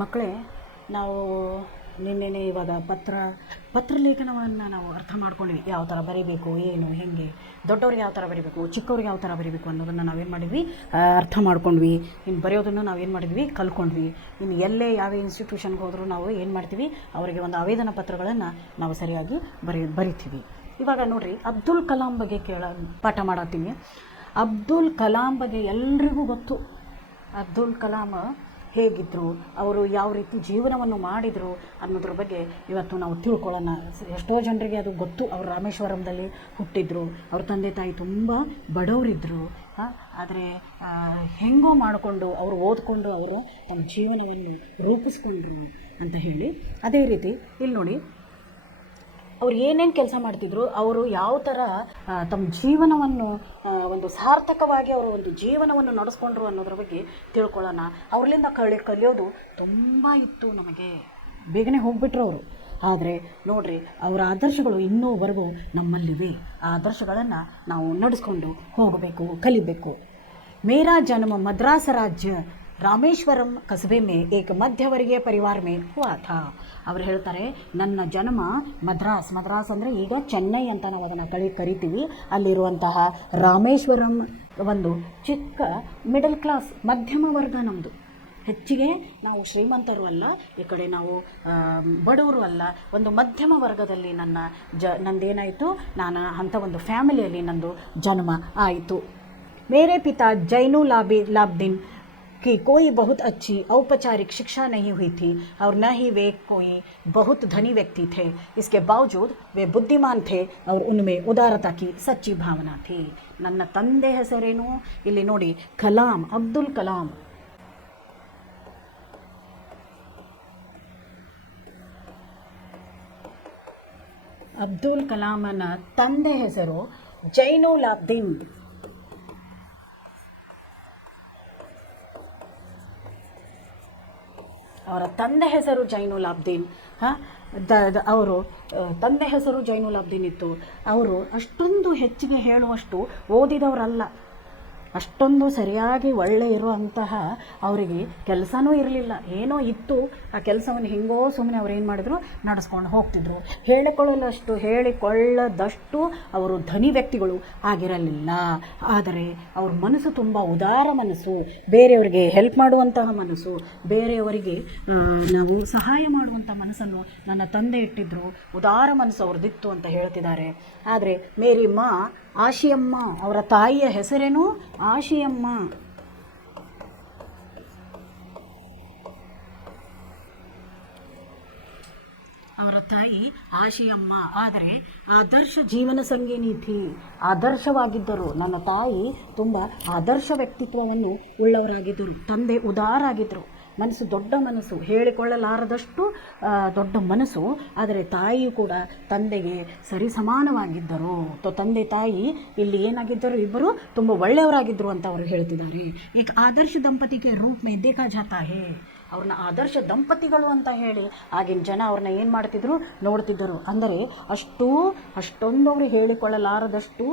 ಮಕ್ಕಳೇ, ನಾವು ನಿನ್ನೆನೇ ಇವಾಗ ಪತ್ರಲೇಖನವನ್ನು ನಾವು ಅರ್ಥ ಮಾಡ್ಕೊಂಡ್ವಿ. ಯಾವ ಥರ ಬರೀಬೇಕು, ಏನು, ಹೇಗೆ, ದೊಡ್ಡವ್ರಿಗೆ ಯಾವ ಥರ ಬರೀಬೇಕು, ಚಿಕ್ಕವ್ರಿಗೆ ಯಾವ ಥರ ಬರೀಬೇಕು ಅನ್ನೋದನ್ನು ನಾವೇನು ಮಾಡಿದ್ವಿ, ಅರ್ಥ ಮಾಡ್ಕೊಂಡ್ವಿ. ಇನ್ನು ಬರೆಯೋದನ್ನು ನಾವೇನು ಮಾಡಿದ್ವಿ, ಕಲ್ತ್ಕೊಂಡ್ವಿ. ಇನ್ನು ಎಲ್ಲೇ ಯಾವ ಇನ್ಸ್ಟಿಟ್ಯೂಷನ್ಗೆ ಹೋದರೂ ನಾವು ಏನು ಮಾಡ್ತೀವಿ, ಅವರಿಗೆ ಒಂದು ಆವೇದನ ಪತ್ರಗಳನ್ನು ನಾವು ಸರಿಯಾಗಿ ಬರಿತೀವಿ. ಇವಾಗ ನೋಡಿರಿ, ಅಬ್ದುಲ್ ಕಲಾಂ ಬಗ್ಗೆ ಪಾಠ ಮಾಡತ್ತೀನಿ. ಅಬ್ದುಲ್ ಕಲಾಂ ಬಗ್ಗೆ ಎಲ್ರಿಗೂ ಗೊತ್ತು. ಅಬ್ದುಲ್ ಕಲಾಂ ಹೇಗಿದ್ದರು, ಅವರು ಯಾವ ರೀತಿ ಜೀವನವನ್ನು ಮಾಡಿದರು ಅನ್ನೋದ್ರ ಬಗ್ಗೆ ಇವತ್ತು ನಾವು ತಿಳ್ಕೊಳ್ಳೋಣ. ಎಷ್ಟೋ ಜನರಿಗೆ ಅದು ಗೊತ್ತು. ಅವರು ರಾಮೇಶ್ವರಂದಲ್ಲಿ ಹುಟ್ಟಿದ್ರು, ಅವ್ರ ತಂದೆ ತಾಯಿ ತುಂಬ ಬಡವರಿದ್ದರು. ಆದರೆ ಹೆಂಗೋ ಮಾಡಿಕೊಂಡು ಅವರು ಓದ್ಕೊಂಡು ಅವರು ತಮ್ಮ ಜೀವನವನ್ನು ರೂಪಿಸ್ಕೊಂಡ್ರು ಅಂತ ಹೇಳಿ. ಅದೇ ರೀತಿ ಇಲ್ಲಿ ನೋಡಿ, ಅವ್ರು ಏನೇನು ಕೆಲಸ ಮಾಡ್ತಿದ್ರು, ಅವರು ಯಾವ ಥರ ತಮ್ಮ ಜೀವನವನ್ನು ಒಂದು ಸಾರ್ಥಕವಾಗಿ ಅವರು ಒಂದು ಜೀವನವನ್ನು ನಡೆಸ್ಕೊಂಡ್ರು ಅನ್ನೋದ್ರ ಬಗ್ಗೆ ತಿಳ್ಕೊಳ್ಳೋಣ. ಅವ್ರಲಿಂದ ಕಲಿಯೋದು ತುಂಬ ಇತ್ತು ನಮಗೆ. ಬೇಗನೆ ಹೋಗ್ಬಿಟ್ರು ಅವರು. ಆದರೆ ನೋಡಿರಿ, ಅವರ ಆದರ್ಶಗಳು ಇನ್ನೂವರೆಗೂ ನಮ್ಮಲ್ಲಿವೆ. ಆ ಆದರ್ಶಗಳನ್ನು ನಾವು ನಡೆಸ್ಕೊಂಡು ಹೋಗಬೇಕು, ಕಲಿಬೇಕು. ಮೇರಾ ಜನ್ಮ ಮದ್ರಾಸ್ ರಾಜ್ಯ ರಾಮೇಶ್ವರಂ ಕಸಬೆ ಮೇ ಏಕ ಮಧ್ಯವರ್ಗೀಯ ಪರಿವಾರ ಮೇ ಹುವಾ ಥಾ. ಅವ್ರು ಹೇಳ್ತಾರೆ, ನನ್ನ ಜನ್ಮ ಮದ್ರಾಸ್ ಅಂದರೆ ಈಗ ಚೆನ್ನೈ ಅಂತ ನಾವು ಅದನ್ನು ಕರಿತೀವಿ. ಅಲ್ಲಿರುವಂತಹ ರಾಮೇಶ್ವರಂ ಒಂದು ಚಿಕ್ಕ ಮಿಡಲ್ ಕ್ಲಾಸ್ ಮಧ್ಯಮ ವರ್ಗ ನಮ್ಮದು. ಹೆಚ್ಚಿಗೆ ನಾವು ಶ್ರೀಮಂತರು ಅಲ್ಲ, ಈ ಕಡೆ ನಾವು ಬಡವರು ಅಲ್ಲ, ಒಂದು ಮಧ್ಯಮ ವರ್ಗದಲ್ಲಿ ನಂದೇನಾಯಿತು, ನಾನು ಅಂಥ ಒಂದು ಫ್ಯಾಮಿಲಿಯಲ್ಲಿ ನಂದು ಜನ್ಮ ಆಯಿತು. ಮೇರೆ ಪಿತಾ ಜೈನುಲಾಬ್ದೀನ್ कि कोई बहुत अच्छी औपचारिक शिक्षा नहीं हुई थी और न ही वे कोई बहुत धनी व्यक्ति थे. इसके बावजूद वे बुद्धिमान थे और उनमें उदारता की सच्ची भावना थी. ನನ್ನ ತಂದೆ ಹೆಸರೇನು ಇಲ್ಲಿ ನೋಡಿ, ಕಲಾಂ, ಅಬ್ದುಲ್ ಕಲಾಂ. ಅಬ್ದುಲ್ ಕಲಾಮನ ತಂದೆ ಹೆಸರು ಜೈನುಲಾಬ್ದೀನ್. ಅವರ ತಂದೆ ಹೆಸರು ಜೈನುಲಾಬ್ದೀನ್. ಅವರು ತಂದೆ ಹೆಸರು ಜೈನುಲಾಬ್ದೀನ್ ಇತ್ತು. ಅವರು ಅಷ್ಟೊಂದು ಹೆಚ್ಚಿಗೆ ಹೇಳುವಷ್ಟು ಓದಿದವರಲ್ಲ. ಅಷ್ಟೊಂದು ಸರಿಯಾಗಿ ಒಳ್ಳೆ ಇರುವಂತಹ ಅವರಿಗೆ ಕೆಲಸನೂ ಇರಲಿಲ್ಲ. ಏನೋ ಇತ್ತು, ಆ ಕೆಲಸವನ್ನು ಹೆಂಗೋ ಸುಮ್ಮನೆ ಅವ್ರು ಏನು ಮಾಡಿದ್ರು, ನಡೆಸ್ಕೊಂಡು ಹೋಗ್ತಿದ್ರು. ಹೇಳಿಕೊಳ್ಳದಷ್ಟು ಅವರು ಧನಿ ವ್ಯಕ್ತಿಗಳು ಆಗಿರಲಿಲ್ಲ. ಆದರೆ ಅವ್ರ ಮನಸ್ಸು ತುಂಬ ಉದಾರ ಮನಸ್ಸು, ಬೇರೆಯವರಿಗೆ ಹೆಲ್ಪ್ ಮಾಡುವಂತಹ ಮನಸ್ಸು, ಬೇರೆಯವರಿಗೆ ನಾವು ಸಹಾಯ ಮಾಡುವಂಥ ಮನಸ್ಸನ್ನು ನನ್ನ ತಂದೆ ಇಟ್ಟಿದ್ರು. ಉದಾರ ಮನಸ್ಸು ಅವ್ರದ್ದಿತ್ತು ಅಂತ ಹೇಳ್ತಿದ್ದಾರೆ. ಆದರೆ ಮೇರಿ ಮಾ ಆಶಿಯಮ್ಮ, ಅವರ ತಾಯಿಯ ಹೆಸರೇನು ಆಶಿಯಮ್ಮ. ಅವರ ತಾಯಿ ಆಶಿಯಮ್ಮ. ಆದರೆ ಆದರ್ಶ ಜೀವನ ಸಂಗಿನಿ ಥಿ, ಆದರ್ಶವಾಗಿದ್ದರು. ನನ್ನ ತಾಯಿ ತುಂಬ ಆದರ್ಶ ವ್ಯಕ್ತಿತ್ವವನ್ನು ಉಳ್ಳವರಾಗಿದ್ದರು. ತಂದೆ ಉದಾರಾಗಿದ್ದರು. ಮನಸ್ಸು ದೊಡ್ಡ ಮನಸ್ಸು, ಹೇಳಿಕೊಳ್ಳಲಾರದಷ್ಟು ದೊಡ್ಡ ಮನಸ್ಸು. ಆದರೆ ತಾಯಿಯು ಕೂಡ ತಂದೆಗೆ ಸರಿಸಮಾನವಾಗಿದ್ದರು. ತಂದೆ ತಾಯಿ ಇಲ್ಲಿ ಏನಾಗಿದ್ದರು, ಇಬ್ಬರು ತುಂಬ ಒಳ್ಳೆಯವರಾಗಿದ್ದರು ಅಂತ ಅವರು ಹೇಳ್ತಿದ್ದಾರೆ. ಈಗ ಆದರ್ಶ ದಂಪತಿಗೆ ರೂಪ ಮೇ ದೇಖಾ ಜಾತಾ ಹೇ. ಅವ್ರನ್ನ ಆದರ್ಶ ದಂಪತಿಗಳು ಅಂತ ಹೇಳಿ ಆಗಿನ ಜನ ಅವ್ರನ್ನ ಏನು ಮಾಡ್ತಿದ್ರು, ನೋಡ್ತಿದ್ದರು. ಅಂದರೆ ಅಷ್ಟೊಂದು ಅವರು ಹೇಳಿಕೊಳ್ಳಲಾರದಷ್ಟು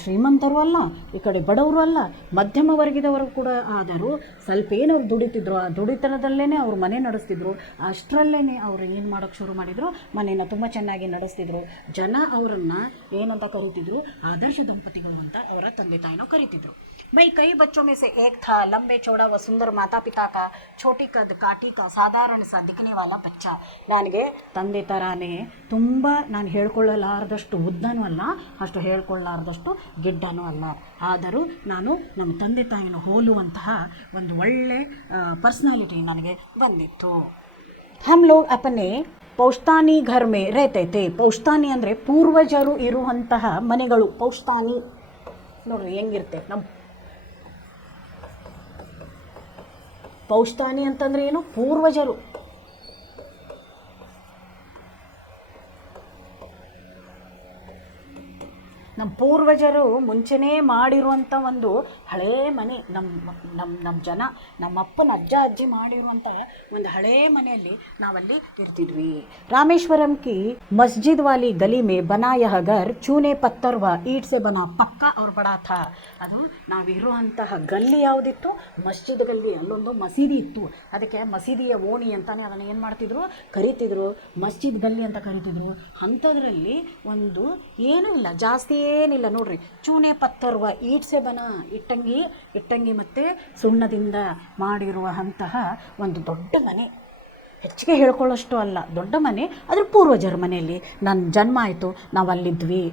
ಶ್ರೀಮಂತರು ಅಲ್ಲ, ಈ ಕಡೆ ಬಡವರು ಅಲ್ಲ, ಮಧ್ಯಮ ವರ್ಗದವರು ಕೂಡ ಆದರೂ ಸ್ವಲ್ಪ ಏನು ಅವ್ರು ದುಡಿತಿದ್ರು, ಆ ದುಡಿತನದಲ್ಲೇ ಅವ್ರು ಮನೆ ನಡೆಸ್ತಿದ್ರು. ಅಷ್ಟರಲ್ಲೇ ಅವರು ಏನು ಮಾಡೋಕ್ಕೆ ಶುರು ಮಾಡಿದರು, ಮನೆಯನ್ನು ತುಂಬ ಚೆನ್ನಾಗಿ ನಡೆಸ್ತಿದ್ರು. ಜನ ಅವರನ್ನು ಏನಂತ ಕರೀತಿದ್ರು, ಆದರ್ಶ ದಂಪತಿಗಳು ಅಂತ ಅವರ ತಂದೆ ತಾಯಿನೂ ಕರೀತಿದ್ರು. मैं कई बच्चों में से एक था, लंबे चौड़ा व सुंदर माता पिता का, छोटी कद काटी का साधारण सा दिखने वाला बच्चा. ನನಗೆ ತಂದೆ ಥರಾನೇ ತುಂಬ, ನಾನು ಹೇಳ್ಕೊಳ್ಳಲಾರದಷ್ಟು ಉದ್ದನೂ ಅಲ್ಲ, ಅಷ್ಟು ಹೇಳ್ಕೊಳ್ಳಾರದಷ್ಟು ಗಿಡ್ಡನೂ ಅಲ್ಲ. ಆದರೂ ನಾನು ನಮ್ಮ ತಂದೆ ತಾಯಿನ ಹೋಲುವಂತಹ ಒಂದು ಒಳ್ಳೆ ಪರ್ಸ್ನಾಲಿಟಿ ನನಗೆ ಬಂದಿತ್ತು. ಹಮ್ ಲೋಗ್ ಅಪನೆ ಪೌಷ್ತಾನಿ ಘರ್ ಮೇ ರೇತೆ ಥೇ. ಪೌಷ್ತಾನಿ ಅಂದರೆ ಪೂರ್ವಜರು ಇರುವಂತಹ ಮನೆಗಳು. ಪೌಷ್ತಾನಿ ನೋಡ್ರಿ ಹೆಂಗಿರುತ್ತೆ ನಮ್ಮ ಪೌಷ್ತಾನಿ ಅಂತಂದ್ರೆ ಏನು, ಪೂರ್ವಜರು. ನಮ್ಮ ಪೂರ್ವಜರು ಮುಂಚೆನೇ ಮಾಡಿರುವಂಥ ಒಂದು ಹಳೇ ಮನೆ, ನಮ್ಮ ಜನ, ನಮ್ಮ ಅಪ್ಪನ ಅಜ್ಜ ಅಜ್ಜಿ ಮಾಡಿರುವಂಥ ಒಂದು ಹಳೇ ಮನೆಯಲ್ಲಿ ನಾವಲ್ಲಿ ಇರ್ತಿದ್ವಿ. ರಾಮೇಶ್ವರಂ ಕಿ ಮಸ್ಜಿದ್ ವಾಲಿ ಗಲಿ ಮೇ ಬನಾ ಯಹ ಘರ್ ಚೂನೆ ಪತ್ತರ್ವ ಈಟ್ ಸೆ ಬನಾ ಪಕ್ಕ ಅವ್ರ ಬಡಾ ಥಾ. ಅದು ನಾವಿರುವಂತಹ ಗಲ್ಲಿ ಯಾವುದಿತ್ತು, ಮಸ್ಜಿದ್ ಗಲ್ಲಿ. ಅಲ್ಲೊಂದು ಮಸೀದಿ ಇತ್ತು, ಅದಕ್ಕೆ ಮಸೀದಿಯ ಓಣಿ ಅಂತಾನೆ ಅದನ್ನು ಏನು ಮಾಡ್ತಿದ್ರು, ಕರಿತಿದ್ರು, ಮಸ್ಜಿದ್ ಗಲ್ಲಿ ಅಂತ ಕರಿತಿದ್ರು. ಅಂಥದ್ರಲ್ಲಿ ಒಂದು ಏನೂ ಇಲ್ಲ, ಜಾಸ್ತಿ ಏನಿಲ್ಲ ನೋಡ್ರಿ. ಚೂನೆ ಪತ್ತರ್ವ ಈಟ್ಸೆ ಬನ, ಇಟ್ಟಂಗಿ ಮತ್ತು ಸುಣ್ಣದಿಂದ ಮಾಡಿರುವ ಅಂತಹ ಒಂದು ದೊಡ್ಡ ಮನೆ. ಹೆಚ್ಚಿಗೆ ಹೇಳ್ಕೊಳ್ಳೋಷ್ಟು ಅಲ್ಲ, ದೊಡ್ಡ ಮನೆ. ಅದ್ರ ಪೂರ್ವಜರ ಮನೆಯಲ್ಲಿ ನನ್ನ ಜನ್ಮ ಆಯಿತು, ನಾವು ಅಲ್ಲಿದ್ವಿ.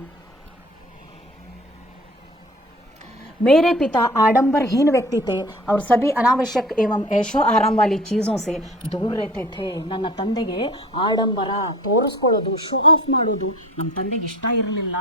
मेरे पिता आडंबरहीन व्यक्ति थे और सभी अनावश्यक एवं ऐशो आराम वाली चीज़ों से दूर रहते थे. ನನ್ನ ತಂದೆಗೆ ಆಡಂಬರ ತೋರಿಸ್ಕೊಳ್ಳೋದು, ಶೋ ಆಫ್ ಮಾಡೋದು ನಮ್ಮ ತಂದೆಗೆ ಇಷ್ಟ ಇರಲಿಲ್ಲ.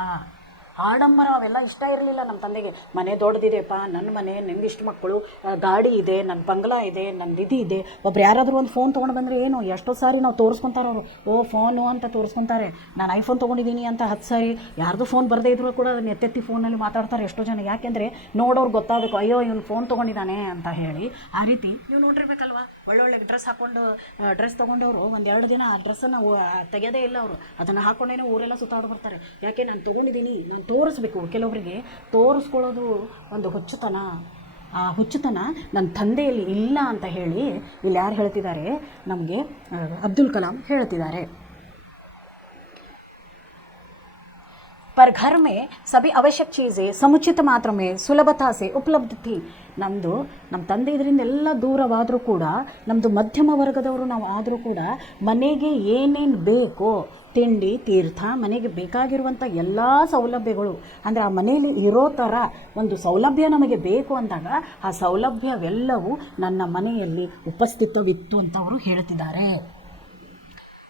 ಆಡಂಬರ ಅವೆಲ್ಲ ಇಷ್ಟ ಇರಲಿಲ್ಲ ನಮ್ಮ ತಂದೆಗೆ. ಮನೆ ದೊಡ್ಡದಿದೆಪ್ಪ, ನನ್ನ ಮನೆ, ನಿಂದಿಷ್ಟು ಮಕ್ಕಳು, ಗಾಡಿ ಇದೆ, ನನ್ನ ಬಂಗ್ಲಾ ಇದೆ, ನನ್ನ ಇದೆ. ಒಬ್ರು ಯಾರಾದರೂ ಒಂದು ಫೋನ್ ತೊಗೊಂಡು ಬಂದರೆ ಏನು, ಎಷ್ಟೋ ಸಾರಿ ನಾವು ತೋರಿಸ್ಕೊತಾರೆ ಅವರು, ಓ ಫೋನು ಅಂತ ತೋರಿಸ್ಕೊತಾರೆ. ನಾನು ಐಫೋನ್ ತೊಗೊಂಡಿದ್ದೀನಿ ಅಂತ 10 ಸಾರಿ, ಯಾರ್ದು ಫೋನ್ ಬರದೇ ಇದ್ರೂ ಕೂಡ ಅದನ್ನು ಎತ್ತೆತ್ತಿ ಫೋನಲ್ಲಿ ಮಾತಾಡ್ತಾರೆ ಎಷ್ಟೋ ಜನ. ಯಾಕೆಂದರೆ ನೋಡೋರು ಗೊತ್ತಾಗಬೇಕು, ಅಯ್ಯೋ ಇವನು ಫೋನ್ ತೊಗೊಂಡಿದ್ದಾನೆ ಅಂತ ಹೇಳಿ. ಆ ರೀತಿ ನೀವು ನೋಡಿರ್ಬೇಕಲ್ವ, ಒಳ್ಳೊಳ್ಳೆ ಡ್ರೆಸ್ ತೊಗೊಂಡವರು 1-2 ದಿನ ಆ ಡ್ರೆಸ್ಸನ್ನು ತೆಗೆಯೋದೇ ಇಲ್ಲ ಅವರು. ಅದನ್ನು ಹಾಕ್ಕೊಂಡೇನೆ ಊರೆಲ್ಲ ಸುತ್ತಾಡಿ ಬರ್ತಾರೆ. ಯಾಕೆ, ನಾನು ತೊಗೊಂಡಿದ್ದೀನಿ, ನಾನು ತೋರಿಸ್ಬೇಕು. ಕೆಲವರಿಗೆ ತೋರಿಸ್ಕೊಳ್ಳೋದು ಒಂದು ಹುಚ್ಚುತನ. ಆ ಹುಚ್ಚುತನ ನನ್ನ ತಂದೆಯಲ್ಲಿ ಇಲ್ಲ ಅಂತ ಹೇಳಿ ಇಲ್ಲಿ ಯಾರು ಹೇಳ್ತಿದ್ದಾರೆ, ನಮಗೆ ಅಬ್ದುಲ್ ಕಲಾಂ ಹೇಳ್ತಿದ್ದಾರೆ. पर घर में सभी आवश्यक चीज़ें समुचित मात्रा में सुलभता से उपलब्ध थी. ನಮ್ಮ ತಂದೆ ಇದರಿಂದ ಎಲ್ಲ ದೂರವಾದರೂ ಕೂಡ, ನಮ್ಮದು ಮಧ್ಯಮ ವರ್ಗದವರು ನಾವು ಆದರೂ ಕೂಡ ಮನೆಗೆ ಏನೇನು ಬೇಕೋ, ತಿಂಡಿ ತೀರ್ಥ, ಮನೆಗೆ ಬೇಕಾಗಿರುವಂಥ ಎಲ್ಲ ಸೌಲಭ್ಯಗಳು, ಅಂದರೆ ಆ ಮನೆಯಲ್ಲಿ ಇರೋ ಥರ ಒಂದು ಸೌಲಭ್ಯ ನಮಗೆ ಬೇಕು ಅಂದಾಗ ಆ ಸೌಲಭ್ಯವೆಲ್ಲವೂ ನನ್ನ ಮನೆಯಲ್ಲಿ ಉಪಸ್ಥಿತವಿತ್ತು ಅಂತ ಅವರು ಹೇಳ್ತಿದ್ದಾರೆ.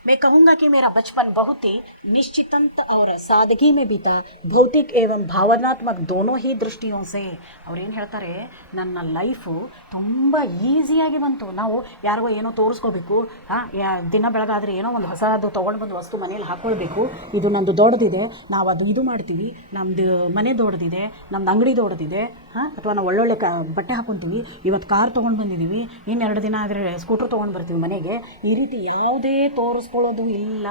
मैं कहूँगा कि मेरा बचपन बहुत ही निश्चितंत और सादगी में बीता, भौतिक एवं भावनात्मक दोनों ही दृष्टियों से. ಅವ್ರೇನು ಹೇಳ್ತಾರೆ, ನನ್ನ ಲೈಫು ತುಂಬ ಈಸಿಯಾಗಿ ಬಂತು. ನಾವು ಯಾರಿಗೋ ಏನೋ ತೋರಿಸ್ಕೋಬೇಕು, ದಿನ ಬೆಳಗಾದರೆ ಏನೋ ಒಂದು ಹೊಸದು ತೊಗೊಂಡು ಬಂದು ವಸ್ತು ಮನೇಲಿ ಹಾಕ್ಕೊಳ್ಬೇಕು, ಇದು ನಂದು ದೊಡ್ಡದಿದೆ, ನಾವು ಇದು ಮಾಡ್ತೀವಿ, ನಮ್ಮದು ಮನೆ ದೊಡ್ಡದಿದೆ, ನಮ್ಮದು ಅಂಗಡಿ ದೊಡ್ಡದಿದೆ, ಅಥವಾ ನಾವು ಒಳ್ಳೊಳ್ಳೆ ಬಟ್ಟೆ ಹಾಕ್ಕೊತೀವಿ, ಇವತ್ತು ಕಾರ್ ತೊಗೊಂಡು ಬಂದಿದ್ದೀವಿ, ಇನ್ನೆರಡು ದಿನ ಆದರೆ ಸ್ಕೂಟ್ರ್ ತೊಗೊಂಡು ಬರ್ತೀವಿ ಮನೆಗೆ. ಈ ರೀತಿ ಯಾವುದೇ ತೋರಿಸ್ಕೊಳ್ಳೋದು ಇಲ್ಲ,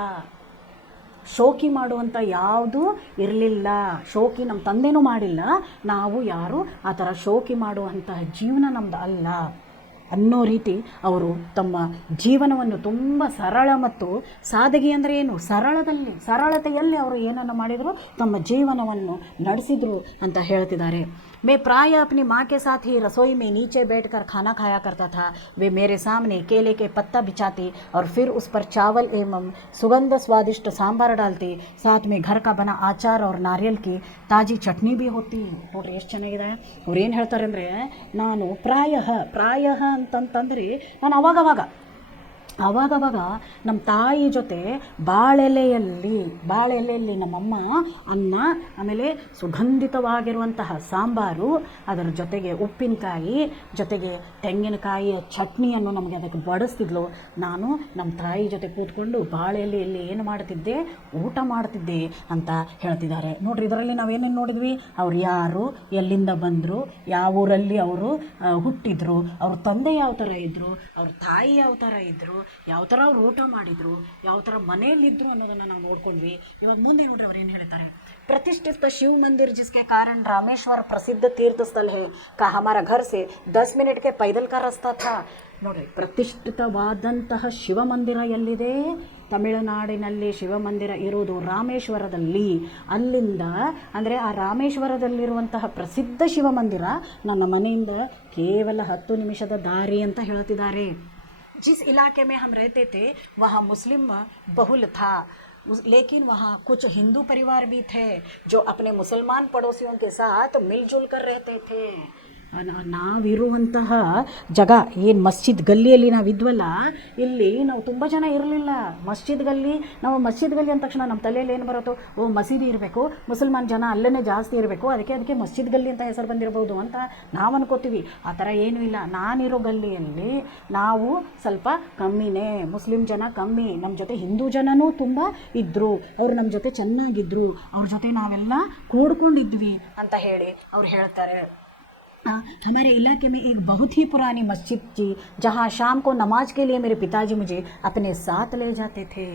ಶೋಕಿ ಮಾಡುವಂಥ ಯಾವುದೂ ಇರಲಿಲ್ಲ. ಶೋಕಿ ನಮ್ಮ ತಂದೆನೂ ಮಾಡಿಲ್ಲ, ನಾವು ಯಾರು ಆ ಥರ ಶೋಕಿ ಮಾಡುವಂತಹ ಜೀವನ ನಮ್ಮದು ಅಲ್ಲ ಅನ್ನೋ ರೀತಿ ಅವರು ತಮ್ಮ ಜೀವನವನ್ನು ತುಂಬ ಸರಳ ಮತ್ತು ಸಾದಗಿ ಅಂದರೆ ಏನು, ಸರಳತೆಯಲ್ಲಿ ಅವರು ಏನನ್ನು ಮಾಡಿದರು, ತಮ್ಮ ಜೀವನವನ್ನು ನಡೆಸಿದರು ಅಂತ ಹೇಳ್ತಿದ್ದಾರೆ. मैं प्राय अपनी माँ के साथ ही रसोई में नीचे बैठकर खाना खाया करता था. वे मेरे सामने केले के पत्ता बिछाती और फिर उस पर चावल एवं सुगंध स्वादिष्ट सांभर डालती. साथ में घर का बना आचार और नारियल की ताज़ी चटनी भी होती. ನೋಡ್ರಿ ಎಷ್ಟು ಚೆನ್ನಾಗಿದೆ. ಅವ್ರು ಏನು ಹೇಳ್ತಾರೆ ಅಂದರೆ, ನಾನು ಪ್ರಾಯ ಅಂತಂತಂದರೆ ನಾನು ಅವಾಗವಾಗ ನಮ್ಮ ತಾಯಿ ಜೊತೆ ಬಾಳೆಲೆಯಲ್ಲಿ ನಮ್ಮಮ್ಮ ಅನ್ನ, ಆಮೇಲೆ ಸುಗಂಧಿತವಾಗಿರುವಂತಹ ಸಾಂಬಾರು, ಅದರ ಜೊತೆಗೆ ಉಪ್ಪಿನಕಾಯಿ, ಜೊತೆಗೆ ತೆಂಗಿನಕಾಯಿಯ ಚಟ್ನಿಯನ್ನು ನಮಗೆ ಅದಕ್ಕೆ ಬಡಿಸ್ತಿದ್ಲು. ನಾನು ನಮ್ಮ ತಾಯಿ ಜೊತೆ ಕೂತ್ಕೊಂಡು ಬಾಳೆಲೆಯಲ್ಲಿ ಏನು ಮಾಡ್ತಿದ್ದೆ, ಊಟ ಮಾಡ್ತಿದ್ದೆ ಅಂತ ಹೇಳ್ತಿದ್ದಾರೆ. ನೋಡ್ರಿ, ಇದರಲ್ಲಿ ನಾವೇನೇನು ನೋಡಿದ್ವಿ, ಅವ್ರು ಯಾರು, ಎಲ್ಲಿಂದ ಬಂದರು, ಯಾವ ಊರಲ್ಲಿ ಅವರು ಹುಟ್ಟಿದ್ರು, ಅವ್ರ ತಂದೆ ಯಾವ ಥರ ಇದ್ದರು, ಅವ್ರ ತಾಯಿ ಯಾವ ಥರ ಇದ್ದರು, ಯಾವ ಥರ ಅವ್ರು ಊಟ ಮಾಡಿದರು, ಯಾವ ಥರ ಮನೆಯಲ್ಲಿದ್ದರು ಅನ್ನೋದನ್ನು ನಾವು ನೋಡ್ಕೊಂಡ್ವಿ. ಇವಾಗ ಮುಂದೆ ನೋಡ್ರಿ ಅವ್ರು ಏನು ಹೇಳ್ತಾರೆ. प्रतिष्ठित शिव मंदिर जिसके कारण रामेश्वर प्रसिद्ध तीर्थ स्थल है का हमारा घर से 10 मिनट के पैदल का रास्ता था. ನೋಡಿ, ಪ್ರತಿಷ್ಠಿತವಾದಂತಹ ಶಿವಮಂದಿರ ಎಲ್ಲಿದೆ, ತಮಿಳುನಾಡಿನಲ್ಲಿ ಶಿವಮಂದಿರ ಇರೋದು ರಾಮೇಶ್ವರದಲ್ಲಿ. ಅಲ್ಲಿಂದ ಅಂದರೆ ಆ ರಾಮೇಶ್ವರದಲ್ಲಿರುವಂತಹ ಪ್ರಸಿದ್ಧ ಶಿವಮಂದಿರ ನನ್ನ ಮನೆಯಿಂದ ಕೇವಲ 10 ನಿಮಿಷದ ದಾರಿ ಅಂತ ಹೇಳ್ತಿದ್ದಾರೆ. जिस इलाके में हम रहते थे वहाँ मुस्लिम बहुल था, लेकिन वहाँ कुछ हिंदू परिवार भी थे जो अपने मुसलमान पड़ोसियों के साथ मिलजुल कर रहते थे. ನಾವಿರುವಂತಹ ಜಾಗ ಏನು ಮಸ್ಜಿದ್ ಗಲ್ಲಿಯಲ್ಲಿ ನಾವಿದ್ವಲ್ಲ, ಇಲ್ಲಿ ನಾವು ತುಂಬ ಜನ ಇರಲಿಲ್ಲ. ಮಸ್ಜಿದ್ ಗಲ್ಲಿ, ನಾವು ಮಸ್ಜಿದ್ ಗಲ್ಲಿ ಅಂದ ತಕ್ಷಣ ನಮ್ಮ ತಲೆಯಲ್ಲಿ ಏನು ಬರುತ್ತೋ, ಓ ಮಸೀದಿ ಇರಬೇಕು, ಮುಸಲ್ಮಾನ್ ಜನ ಅಲ್ಲೇ ಜಾಸ್ತಿ ಇರಬೇಕು, ಅದಕ್ಕೆ ಮಸ್ಜಿದ್ ಗಲ್ಲಿ ಅಂತ ಹೆಸರು ಬಂದಿರ್ಬೋದು ಅಂತ ನಾವು ಅನ್ಕೋತೀವಿ. ಆ ಥರ ಏನೂ ಇಲ್ಲ. ನಾನಿರೋ ಗಲ್ಲಿಯಲ್ಲಿ ನಾವು ಸ್ವಲ್ಪ ಕಮ್ಮಿನೇ, ಮುಸ್ಲಿಂ ಜನ ಕಮ್ಮಿ, ನಮ್ಮ ಜೊತೆ ಹಿಂದೂ ಜನನೂ ತುಂಬ ಇದ್ದರು, ಅವರು ನಮ್ಮ ಜೊತೆ ಚೆನ್ನಾಗಿದ್ದರು, ಅವ್ರ ಜೊತೆ ನಾವೆಲ್ಲ ಕೂಡ್ಕೊಂಡಿದ್ವಿ ಅಂತ ಹೇಳಿ ಅವ್ರು ಹೇಳ್ತಾರೆ. हमारे इलाके में एक बहुत ही पुरानी मस्जिद थी जहाँ शाम को नमाज के लिए मेरे पिताजी मुझे अपने साथ ले जाते थे.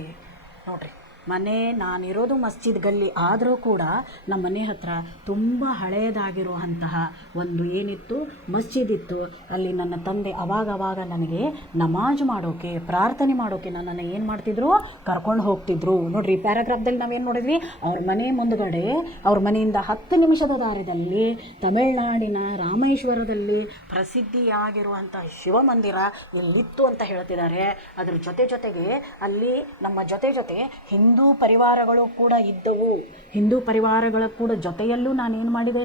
ನೋಡ್ರಿ, ಮನೆ ನಾನಿರೋದು ಮಸ್ಜಿದ್ ಗಲ್ಲಿ ಆದರೂ ಕೂಡ ನಮ್ಮ ಮನೆ ಹತ್ರ ತುಂಬ ಹಳೆಯದಾಗಿರುವಂತಹ ಒಂದು ಏನಿತ್ತು, ಮಸ್ಜಿದ್ ಇತ್ತು. ಅಲ್ಲಿ ನನ್ನ ತಂದೆ ಅವಾಗವಾಗ ನನಗೆ ನಮಾಜ್ ಮಾಡೋಕೆ, ಪ್ರಾರ್ಥನೆ ಮಾಡೋಕೆ ನನ್ನನ್ನು ಏನು ಮಾಡ್ತಿದ್ರು, ಕರ್ಕೊಂಡು ಹೋಗ್ತಿದ್ರು. ನೋಡ್ರಿ, ಪ್ಯಾರಾಗ್ರಾಫ್ದಲ್ಲಿ ನಾವೇನು ನೋಡಿದ್ವಿ, ಅವ್ರ ಮನೆ ಮುಂದುಗಡೆ, ಅವ್ರ ಮನೆಯಿಂದ 10 ನಿಮಿಷದ ದಾರಿಯಲ್ಲಿ ತಮಿಳುನಾಡಿನ ರಾಮೇಶ್ವರದಲ್ಲಿ ಪ್ರಸಿದ್ಧಿಯಾಗಿರುವಂಥ ಶಿವಮಂದಿರ ಎಲ್ಲಿತ್ತು ಅಂತ ಹೇಳ್ತಿದ್ದಾರೆ. ಅದ್ರ ಜೊತೆಗೆ ಅಲ್ಲಿ ನಮ್ಮ ಜೊತೆ ಹಿಂದೂ ಪರಿವಾರಗಳು ಕೂಡ ಇದ್ದವು. ಹಿಂದೂ ಪರಿವಾರಗಳ ಕೂಡ ಜೊತೆಯಲ್ಲೂ ನಾನೇನು ಮಾಡಿದೆ,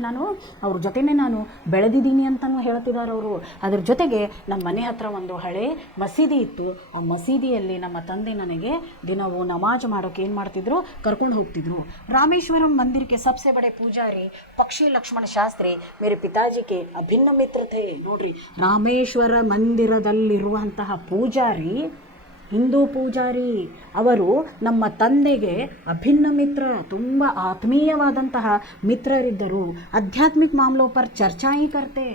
ಅವ್ರ ಜೊತೆನೇ ನಾನು ಬೆಳೆದಿದ್ದೀನಿ ಅಂತಲೂ ಹೇಳ್ತಿದ್ದಾರೆ ಅವರು. ಅದ್ರ ಜೊತೆಗೆ ನಮ್ಮ ಮನೆ ಹತ್ರ ಒಂದು ಹಳೆ ಮಸೀದಿ ಇತ್ತು. ಆ ಮಸೀದಿಯಲ್ಲಿ ನಮ್ಮ ತಂದೆ ನನಗೆ ದಿನವೂ ನಮಾಜ್ ಮಾಡೋಕೆ ಏನು ಮಾಡ್ತಿದ್ರು, ಕರ್ಕೊಂಡು ಹೋಗ್ತಿದ್ರು. ರಾಮೇಶ್ವರಂ ಮಂದಿರಕ್ಕೆ ಸಬ್ಸೆ ಬಡೆ ಪೂಜಾರಿ ಪಕ್ಷಿ ಲಕ್ಷ್ಮಣ ಶಾಸ್ತ್ರಿ ಮೇರೆ ಪಿತಾಜಿಗೆ ಅಭಿನ್ನ ಮಿತ್ರ ಥೇ. ನೋಡ್ರಿ, ರಾಮೇಶ್ವರ ಮಂದಿರದಲ್ಲಿರುವಂತಹ ಪೂಜಾರಿ, ಹಿಂದೂ ಪೂಜಾರಿ, ಅವರು ನಮ್ಮ ತಂದೆಗೆ ಅಭಿನ್ನ ಮಿತ್ರ, ತುಂಬ ಆತ್ಮೀಯವಾದಂತಹ ಮಿತ್ರರಿದ್ದರು. ಆಧ್ಯಾತ್ಮಿಕ ಮಾಮಲೋ ಪರ್ ಚರ್ಚಾಯಿ ಕರ್ತೆ.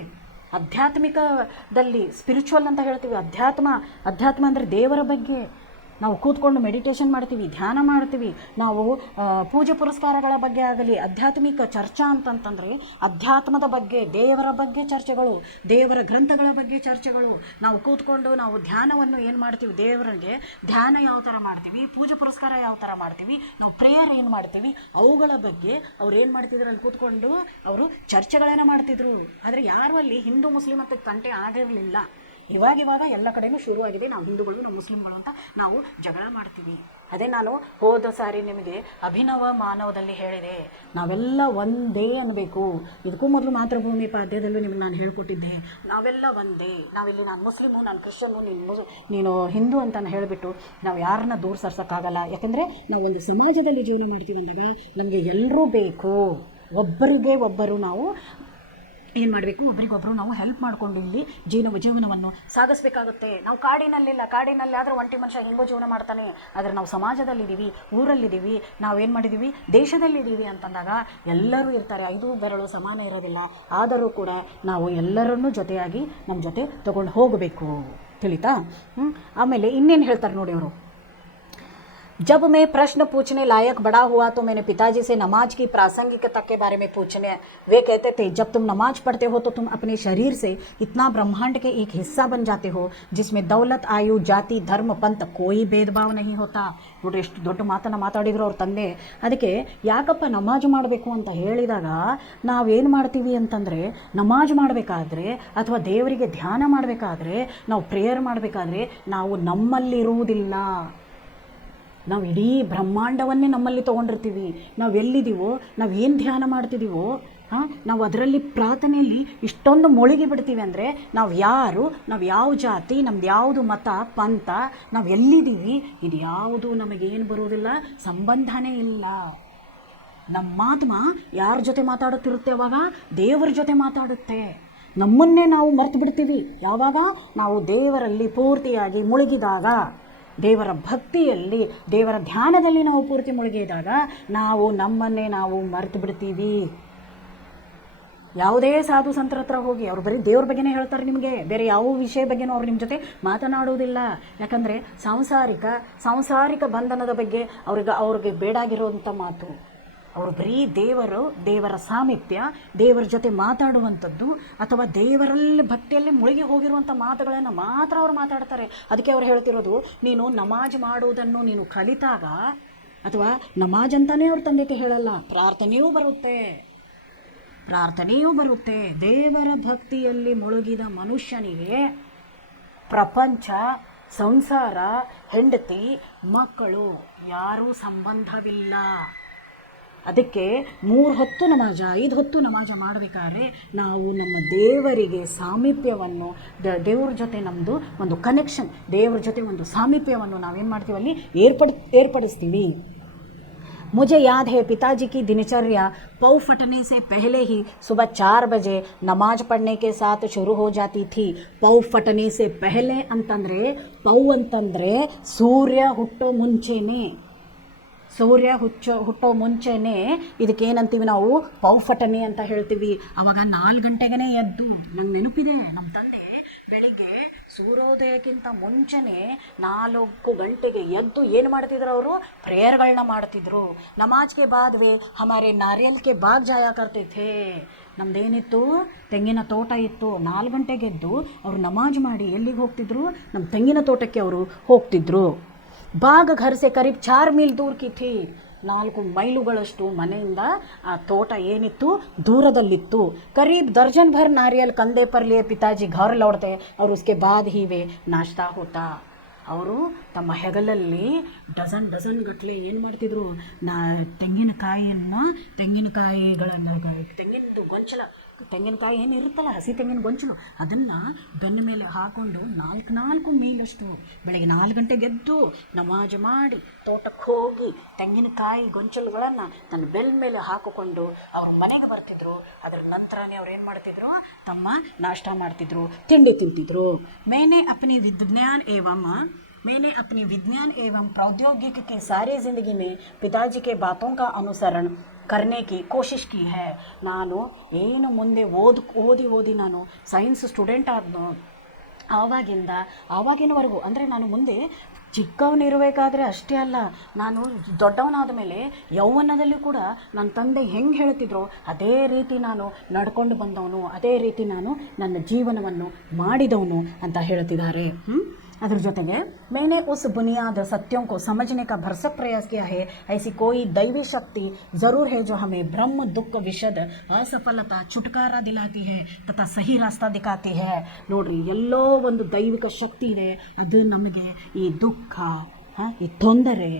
ಆಧ್ಯಾತ್ಮಿಕದಲ್ಲಿ ಸ್ಪಿರಿಚುವಲ್ ಅಂತ ಹೇಳ್ತೀವಿ. ಅಧ್ಯಾತ್ಮ ಅಂದರೆ ದೇವರ ಬಗ್ಗೆ ನಾವು ಕೂತ್ಕೊಂಡು ಮೆಡಿಟೇಷನ್ ಮಾಡ್ತೀವಿ, ಧ್ಯಾನ ಮಾಡ್ತೀವಿ. ನಾವು ಪೂಜೆ ಪುರಸ್ಕಾರಗಳ ಬಗ್ಗೆ ಆಗಲಿ, ಆಧ್ಯಾತ್ಮಿಕ ಚರ್ಚಾ ಅಂತಂತಂದರೆ ಅಧ್ಯಾತ್ಮದ ಬಗ್ಗೆ, ದೇವರ ಬಗ್ಗೆ ಚರ್ಚೆಗಳು, ದೇವರ ಗ್ರಂಥಗಳ ಬಗ್ಗೆ ಚರ್ಚೆಗಳು. ನಾವು ಕೂತ್ಕೊಂಡು ನಾವು ಧ್ಯಾನವನ್ನು ಏನು ಮಾಡ್ತೀವಿ, ದೇವರಿಗೆ ಧ್ಯಾನ ಯಾವ ಥರ ಮಾಡ್ತೀವಿ, ಪೂಜೆ ಪುರಸ್ಕಾರ ಯಾವ ಥರ ಮಾಡ್ತೀವಿ, ನಾವು ಪ್ರೇಯರ್ ಏನು ಮಾಡ್ತೀವಿ, ಅವುಗಳ ಬಗ್ಗೆ ಅವ್ರು ಏನು ಮಾಡ್ತಿದ್ರು, ಅಲ್ಲಿ ಕೂತ್ಕೊಂಡು ಅವರು ಚರ್ಚೆಗಳೇನೋ ಮಾಡ್ತಿದ್ರು. ಆದರೆ ಯಾರು ಅಲ್ಲಿ ಹಿಂದೂ ಮುಸ್ಲಿಂ ಅಂತ ತಂಟೆ ಆಗಿರಲಿಲ್ಲ. ಇವಾಗ ಎಲ್ಲ ಕಡೆಯೂ ಶುರುವಾಗಿದೆ, ನಾವು ಹಿಂದೂಗಳು, ನಾವು ಮುಸ್ಲಿಮ್ಗಳು ಅಂತ ನಾವು ಜಗಳ ಮಾಡ್ತೀವಿ. ಅದೇ ನಾನು ಹೋದ ಸಾರಿ ನಿಮಗೆ ಅಭಿನವ ಮಾನವದಲ್ಲಿ ಹೇಳಿದೆ, ನಾವೆಲ್ಲ ಒಂದೇ ಅನ್ನಬೇಕು. ಇದಕ್ಕೂ ಮೊದಲು ಮಾತೃಭೂಮಿ ಪಾದ್ಯದಲ್ಲೂ ನಿಮಗೆ ನಾನು ಹೇಳ್ಕೊಟ್ಟಿದ್ದೆ, ನಾವೆಲ್ಲ ಒಂದೇ. ನಾವಿಲ್ಲಿ ನಾನು ಮುಸ್ಲಿಮು, ನಾನು ಕ್ರಿಶ್ಚಿಯನ್ನು, ನೀನು ಹಿಂದೂ ಅಂತ ಹೇಳಿಬಿಟ್ಟು ನಾವು ಯಾರನ್ನ ದೂರ ಸರ್ಸೋಕ್ಕಾಗಲ್ಲ. ಯಾಕೆಂದರೆ ನಾವು ಒಂದು ಸಮಾಜದಲ್ಲಿ ಜೀವನ ಮಾಡ್ತೀವಿ ಅಂದಾಗ ನಮಗೆ ಎಲ್ಲರೂ ಬೇಕು. ಒಬ್ಬರಿಗೆ ಒಬ್ಬರು ನಾವು ಏನು ಮಾಡಬೇಕು, ಒಬ್ರಿಗೊಬ್ಬರು ನಾವು ಹೆಲ್ಪ್ ಮಾಡಿಕೊಂಡು ಇಲ್ಲಿ ಜೀವನವನ್ನು ಸಾಗಿಸ್ಬೇಕಾಗುತ್ತೆ. ನಾವು ಕಾಡಿನಲ್ಲಿ ಆದರೆ ಒಂಟಿ ಮನುಷ್ಯ ಹೆಂಗೋ ಜೀವನ ಮಾಡ್ತಾನೆ. ಆದರೆ ನಾವು ಸಮಾಜದಲ್ಲಿದ್ದೀವಿ, ಊರಲ್ಲಿದ್ದೀವಿ, ನಾವೇನು ಮಾಡಿದ್ದೀವಿ, ದೇಶದಲ್ಲಿದ್ದೀವಿ ಅಂತಂದಾಗ ಎಲ್ಲರೂ ಇರ್ತಾರೆ. 5 ಬೆರಳು ಸಮಾನ ಇರೋದಿಲ್ಲ. ಆದರೂ ಕೂಡ ನಾವು ಎಲ್ಲರನ್ನೂ ಜೊತೆಯಾಗಿ ನಮ್ಮ ಜೊತೆ ತಗೊಂಡು ಹೋಗಬೇಕು. ತಿಳಿತಾ? ಆಮೇಲೆ ಇನ್ನೇನು ಹೇಳ್ತಾರೆ ನೋಡಿ ಅವರು, जब मैं प्रश्न पूछने लायक बड़ा हुआ तो मैंने पिताजी से नमाज की प्रासंगिकता के बारे में पूछने, वे कहते थे जब तुम नमाज पढ़ते हो तो तुम अपने शरीर से इतना ब्रह्मांड के एक हिस्सा बन जाते हो जिसमें दौलत, आयु, जाति, धर्म, पंथ कोई भेदभाव नहीं होता. ನೋಡ್ರಿ, ಎಷ್ಟು ದೊಡ್ಡ ಮಾತನ್ನು ಮಾತಾಡಿದ್ರು ಅವ್ರ ತಂದೆ. ಅದಕ್ಕೆ ಯಾಕಪ್ಪ ನಮಾಜ್ ಮಾಡಬೇಕು ಅಂತ ಹೇಳಿದಾಗ ನಾವೇನು ಮಾಡ್ತೀವಿ ಅಂತಂದರೆ, ನಮಾಜ್ ಮಾಡಬೇಕಾದ್ರೆ ಅಥವಾ ದೇವರಿಗೆ ಧ್ಯಾನ ಮಾಡಬೇಕಾದ್ರೆ, ನಾವು ಪ್ರೇಯರ್ ಮಾಡಬೇಕಾದ್ರೆ ನಾವು ನಮ್ಮಲ್ಲಿರುವುದಿಲ್ಲ. ನಾವು ಇಡೀ ಬ್ರಹ್ಮಾಂಡವನ್ನೇ ನಮ್ಮಲ್ಲಿ ತೊಗೊಂಡಿರ್ತೀವಿ. ನಾವು ಎಲ್ಲಿದ್ದೀವೋ, ನಾವು ಏನು ಧ್ಯಾನ ಮಾಡ್ತಿದ್ದೀವೋ, ನಾವು ಅದರಲ್ಲಿ ಪ್ರಾರ್ಥನೆಯಲ್ಲಿ ಇಷ್ಟೊಂದು ಮುಳುಗಿ ಬಿಡ್ತೀವಿ. ಅಂದರೆ ನಾವು ಯಾರು, ನಾವು ಯಾವ ಜಾತಿ, ನಮ್ದು ಯಾವುದು ಮತ ಪಂಥ, ನಾವು ಎಲ್ಲಿದ್ದೀವಿ, ಇದು ಯಾವುದು ನಮಗೇನು ಬರುವುದಿಲ್ಲ, ಸಂಬಂಧನೇ ಇಲ್ಲ. ನಮ್ಮ ಆತ್ಮ ಯಾರ ಜೊತೆ ಮಾತಾಡುತ್ತಿರುತ್ತೆ, ಅವಾಗ ದೇವರ ಜೊತೆ ಮಾತಾಡುತ್ತೆ. ನಮ್ಮನ್ನೇ ನಾವು ಮರೆತು ಬಿಡ್ತೀವಿ. ಯಾವಾಗ ನಾವು ದೇವರಲ್ಲಿ ಪೂರ್ತಿಯಾಗಿ ಮುಳುಗಿದಾಗ, ದೇವರ ಭಕ್ತಿಯಲ್ಲಿ, ದೇವರ ಧ್ಯಾನದಲ್ಲಿ ನಾವು ಪೂರ್ತಿ ಮುಳುಗಿದಾಗ ನಾವು ನಮ್ಮನ್ನೇ ನಾವು ಮರೆತು ಬಿಡ್ತೀವಿ. ಯಾವುದೇ ಸಾಧು ಸಂತರ ಹತ್ರ ಹೋಗಿ ಅವರು ಬರೀ ದೇವ್ರ ಬಗ್ಗೆನೇ ಹೇಳ್ತಾರೆ ನಿಮಗೆ, ಬೇರೆ ಯಾವ ವಿಷಯ ಬಗ್ಗೆನೂ ಅವ್ರು ನಿಮ್ಮ ಜೊತೆ ಮಾತನಾಡುವುದಿಲ್ಲ. ಯಾಕಂದರೆ ಸಾಂಸಾರಿಕ ಬಂಧನದ ಬಗ್ಗೆ ಅವ್ರಿಗೆ ಬೇಡಾಗಿರುವಂಥ ಮಾತು. ಅವರು ಬರೀ ದೇವರ ಸಾಮೀಪ್ಯ, ದೇವರ ಜೊತೆ ಮಾತಾಡುವಂಥದ್ದು ಅಥವಾ ದೇವರಲ್ಲಿ ಭಕ್ತಿಯಲ್ಲಿ ಮುಳುಗಿ ಹೋಗಿರುವಂಥ ಮಾತುಗಳನ್ನು ಮಾತ್ರ ಅವ್ರು ಮಾತಾಡ್ತಾರೆ. ಅದಕ್ಕೆ ಅವ್ರು ಹೇಳ್ತಿರೋದು, ನೀನು ನಮಾಜ್ ಮಾಡುವುದನ್ನು ನೀನು ಕಲಿತಾಗ, ಅಥವಾ ನಮಾಜ್ ಅಂತಾನೇ ಅವ್ರ ತಂದೆಗೆ ಹೇಳಲ್ಲ, ಪ್ರಾರ್ಥನೆಯೂ ಬರುತ್ತೆ. ದೇವರ ಭಕ್ತಿಯಲ್ಲಿ ಮುಳುಗಿದ ಮನುಷ್ಯನಿಗೆ ಪ್ರಪಂಚ, ಸಂಸಾರ, ಹೆಂಡತಿ, ಮಕ್ಕಳು ಯಾರೂ ಸಂಬಂಧವಿಲ್ಲ. ಅದಕ್ಕೆ 3 ಹೊತ್ತು ನಮಾಜ 5 ಹೊತ್ತು ನಮಾಜ ಮಾಡಬೇಕಾದ್ರೆ ನಾವು ನಮ್ಮ ದೇವರಿಗೆ ಸಾಮೀಪ್ಯವನ್ನು ದೇವ್ರ ಜೊತೆ ನಮ್ಮದು ಒಂದು ಕನೆಕ್ಷನ್, ದೇವ್ರ ಜೊತೆ ಒಂದು ಸಾಮೀಪ್ಯವನ್ನು ನಾವೇನು ಮಾಡ್ತೀವಿ ಅಲ್ಲಿ ಏರ್ಪಡಿಸ್ತೀವಿ. मुझे याद है पिताजी की दिनचर्या पौ फटने से पहले ही सुबह 4 बजे नमाज पढ़ने के साथ शुरू हो जाती थी. पौ फटने से पहले ಅಂತಂದರೆ ಪೌ ಅಂತಂದರೆ ಸೂರ್ಯ ಹುಟ್ಟೋ ಮುಂಚೆನೇ ಇದಕ್ಕೇನಂತೀವಿ ನಾವು ಪೌಫಟನೆ ಅಂತ ಹೇಳ್ತೀವಿ. ಅವಾಗ 4 ಗಂಟೆಗೇ ಎದ್ದು, ನಂಗೆ ನೆನಪಿದೆ ನಮ್ಮ ತಂದೆ ಬೆಳಿಗ್ಗೆ ಸೂರ್ಯೋದಯಕ್ಕಿಂತ ಮುಂಚೆನೇ 4 ಗಂಟೆಗೆ ಎದ್ದು ಏನು ಮಾಡ್ತಿದ್ರು ಅವರು? ಪ್ರೇಯರ್ಗಳನ್ನ ಮಾಡ್ತಿದ್ರು. ನಮಾಜ್ಗೆ ಬಾದ್ವೆ ಹಮಾರೆ ನಾರಿಯಲ್ ಕೆ ಬಾಗ್ ಜಾಯ ಕರ್ತಿಥೆ. ನಮ್ಮದೇನಿತ್ತು? ತೆಂಗಿನ ತೋಟ ಇತ್ತು. 4 ಗಂಟೆಗೆ ಎದ್ದು ಅವರು ನಮಾಜ್ ಮಾಡಿ ಎಲ್ಲಿಗೆ ಹೋಗ್ತಿದ್ರು? ನಮ್ಮ ತೆಂಗಿನ ತೋಟಕ್ಕೆ ಅವರು ಹೋಗ್ತಿದ್ರು. ಬಾಗ್ ಘರ್ ಸೆ ಕರೀಬ್ 4 ಮೀಲ್ ದೂರ ಕಿ ಥಿ. 4 ಮೈಲುಗಳಷ್ಟು ಮನೆಯಿಂದ ಆ ತೋಟ ಏನಿತ್ತು ದೂರದಲ್ಲಿತ್ತು. ಕರೀಬ್ ದರ್ಜನ್ ಭರ್ ನಾರಿಯಲ್ ಕಂದೆ ಪರ್ ಲಿಯೇ ಪಿತಾಜಿ ಘರ್ ಲೌಡ್ತೆ और उसके बाद ही वे ನಾಶ್ತಾ ಹೋತಾ. ಅವರು ತಮ್ಮ ಹೆಗಲಲ್ಲಿ ಡಜನ್ ಗಟ್ಟಲೆ ಏನು ಮಾಡ್ತಿದ್ರು? ತೆಂಗಿನಕಾಯಿ ಏನಿರುತ್ತಲ್ಲ, ಹಸಿ ತೆಂಗಿನ ಗೊಂಚಲು, ಅದನ್ನು ಬೆನ್ನ ಮೇಲೆ ಹಾಕ್ಕೊಂಡು 4 ಮೀಲಷ್ಟು ಬೆಳಗ್ಗೆ 4 ಗಂಟೆಗೆ ಎದ್ದು ನಮಾಜ್ ಮಾಡಿ ತೋಟಕ್ಕೆ ಹೋಗಿ ತೆಂಗಿನಕಾಯಿ ಗೊಂಚಲುಗಳನ್ನು ತನ್ನ ಬೆನ್ನ ಮೇಲೆ ಹಾಕಿಕೊಂಡು ಅವರು ಮನೆಗೆ ಬರ್ತಿದ್ರು. ಅದರ ನಂತರನೇ ಅವ್ರು ಏನು ಮಾಡ್ತಿದ್ರು? ತಮ್ಮ ನಾಷ್ಟ ಮಾಡ್ತಿದ್ರು, ತಿಂಡಿ ತಿಂತಿದ್ರು. मैंने अपनी विज्ञान एवं प्रौद्योगिकी के सारे ज़िंदगी में पिताजी के बातों का अनुसरण करने की कोशिश की है. ನಾನು ಏನು ಮುಂದೆ ಓದಿ ನಾನು ಸೈನ್ಸ್ ಸ್ಟೂಡೆಂಟ್ ಆವಾಗಿನವರೆಗೂ, ಅಂದರೆ ನಾನು ಮುಂದೆ ಚಿಕ್ಕವನಿರಬೇಕಾದ್ರೆ ಅಷ್ಟೇ ಅಲ್ಲ, ನಾನು ದೊಡ್ಡವನಾದ ಮೇಲೆ ಯೌವನದಲ್ಲೂ ಕೂಡ ನನ್ನ ತಂದೆ ಹೆಂಗೆ ಹೇಳ್ತಿದ್ರು ಅದೇ ರೀತಿ ನಾನು ನಡ್ಕೊಂಡು ಬಂದವನು, ಅದೇ ರೀತಿ ನಾನು ನನ್ನ ಜೀವನವನ್ನು ಮಾಡಿದವನು ಅಂತ ಹೇಳ್ತಿದ್ದಾರೆ. अदर जोतेगे मैंने उस बुनियाद सत्यों को समझने का भरसक प्रयास किया है. ऐसी कोई दैवी शक्ति ज़रूर है जो हमें ब्रह्म दुख विषद असफलता छुटकारा दिलाती है तथा सही रास्ता दिखाती है. ನೋಡ್ರಿ, ಎಲ್ಲೋ ಒಂದು ದೈವಿಕ ಶಕ್ತಿ ಇದೆ, ಅದು ನಮಗೆ ಈ ದುಃಖ, ಈ ತೊಂದರೆ,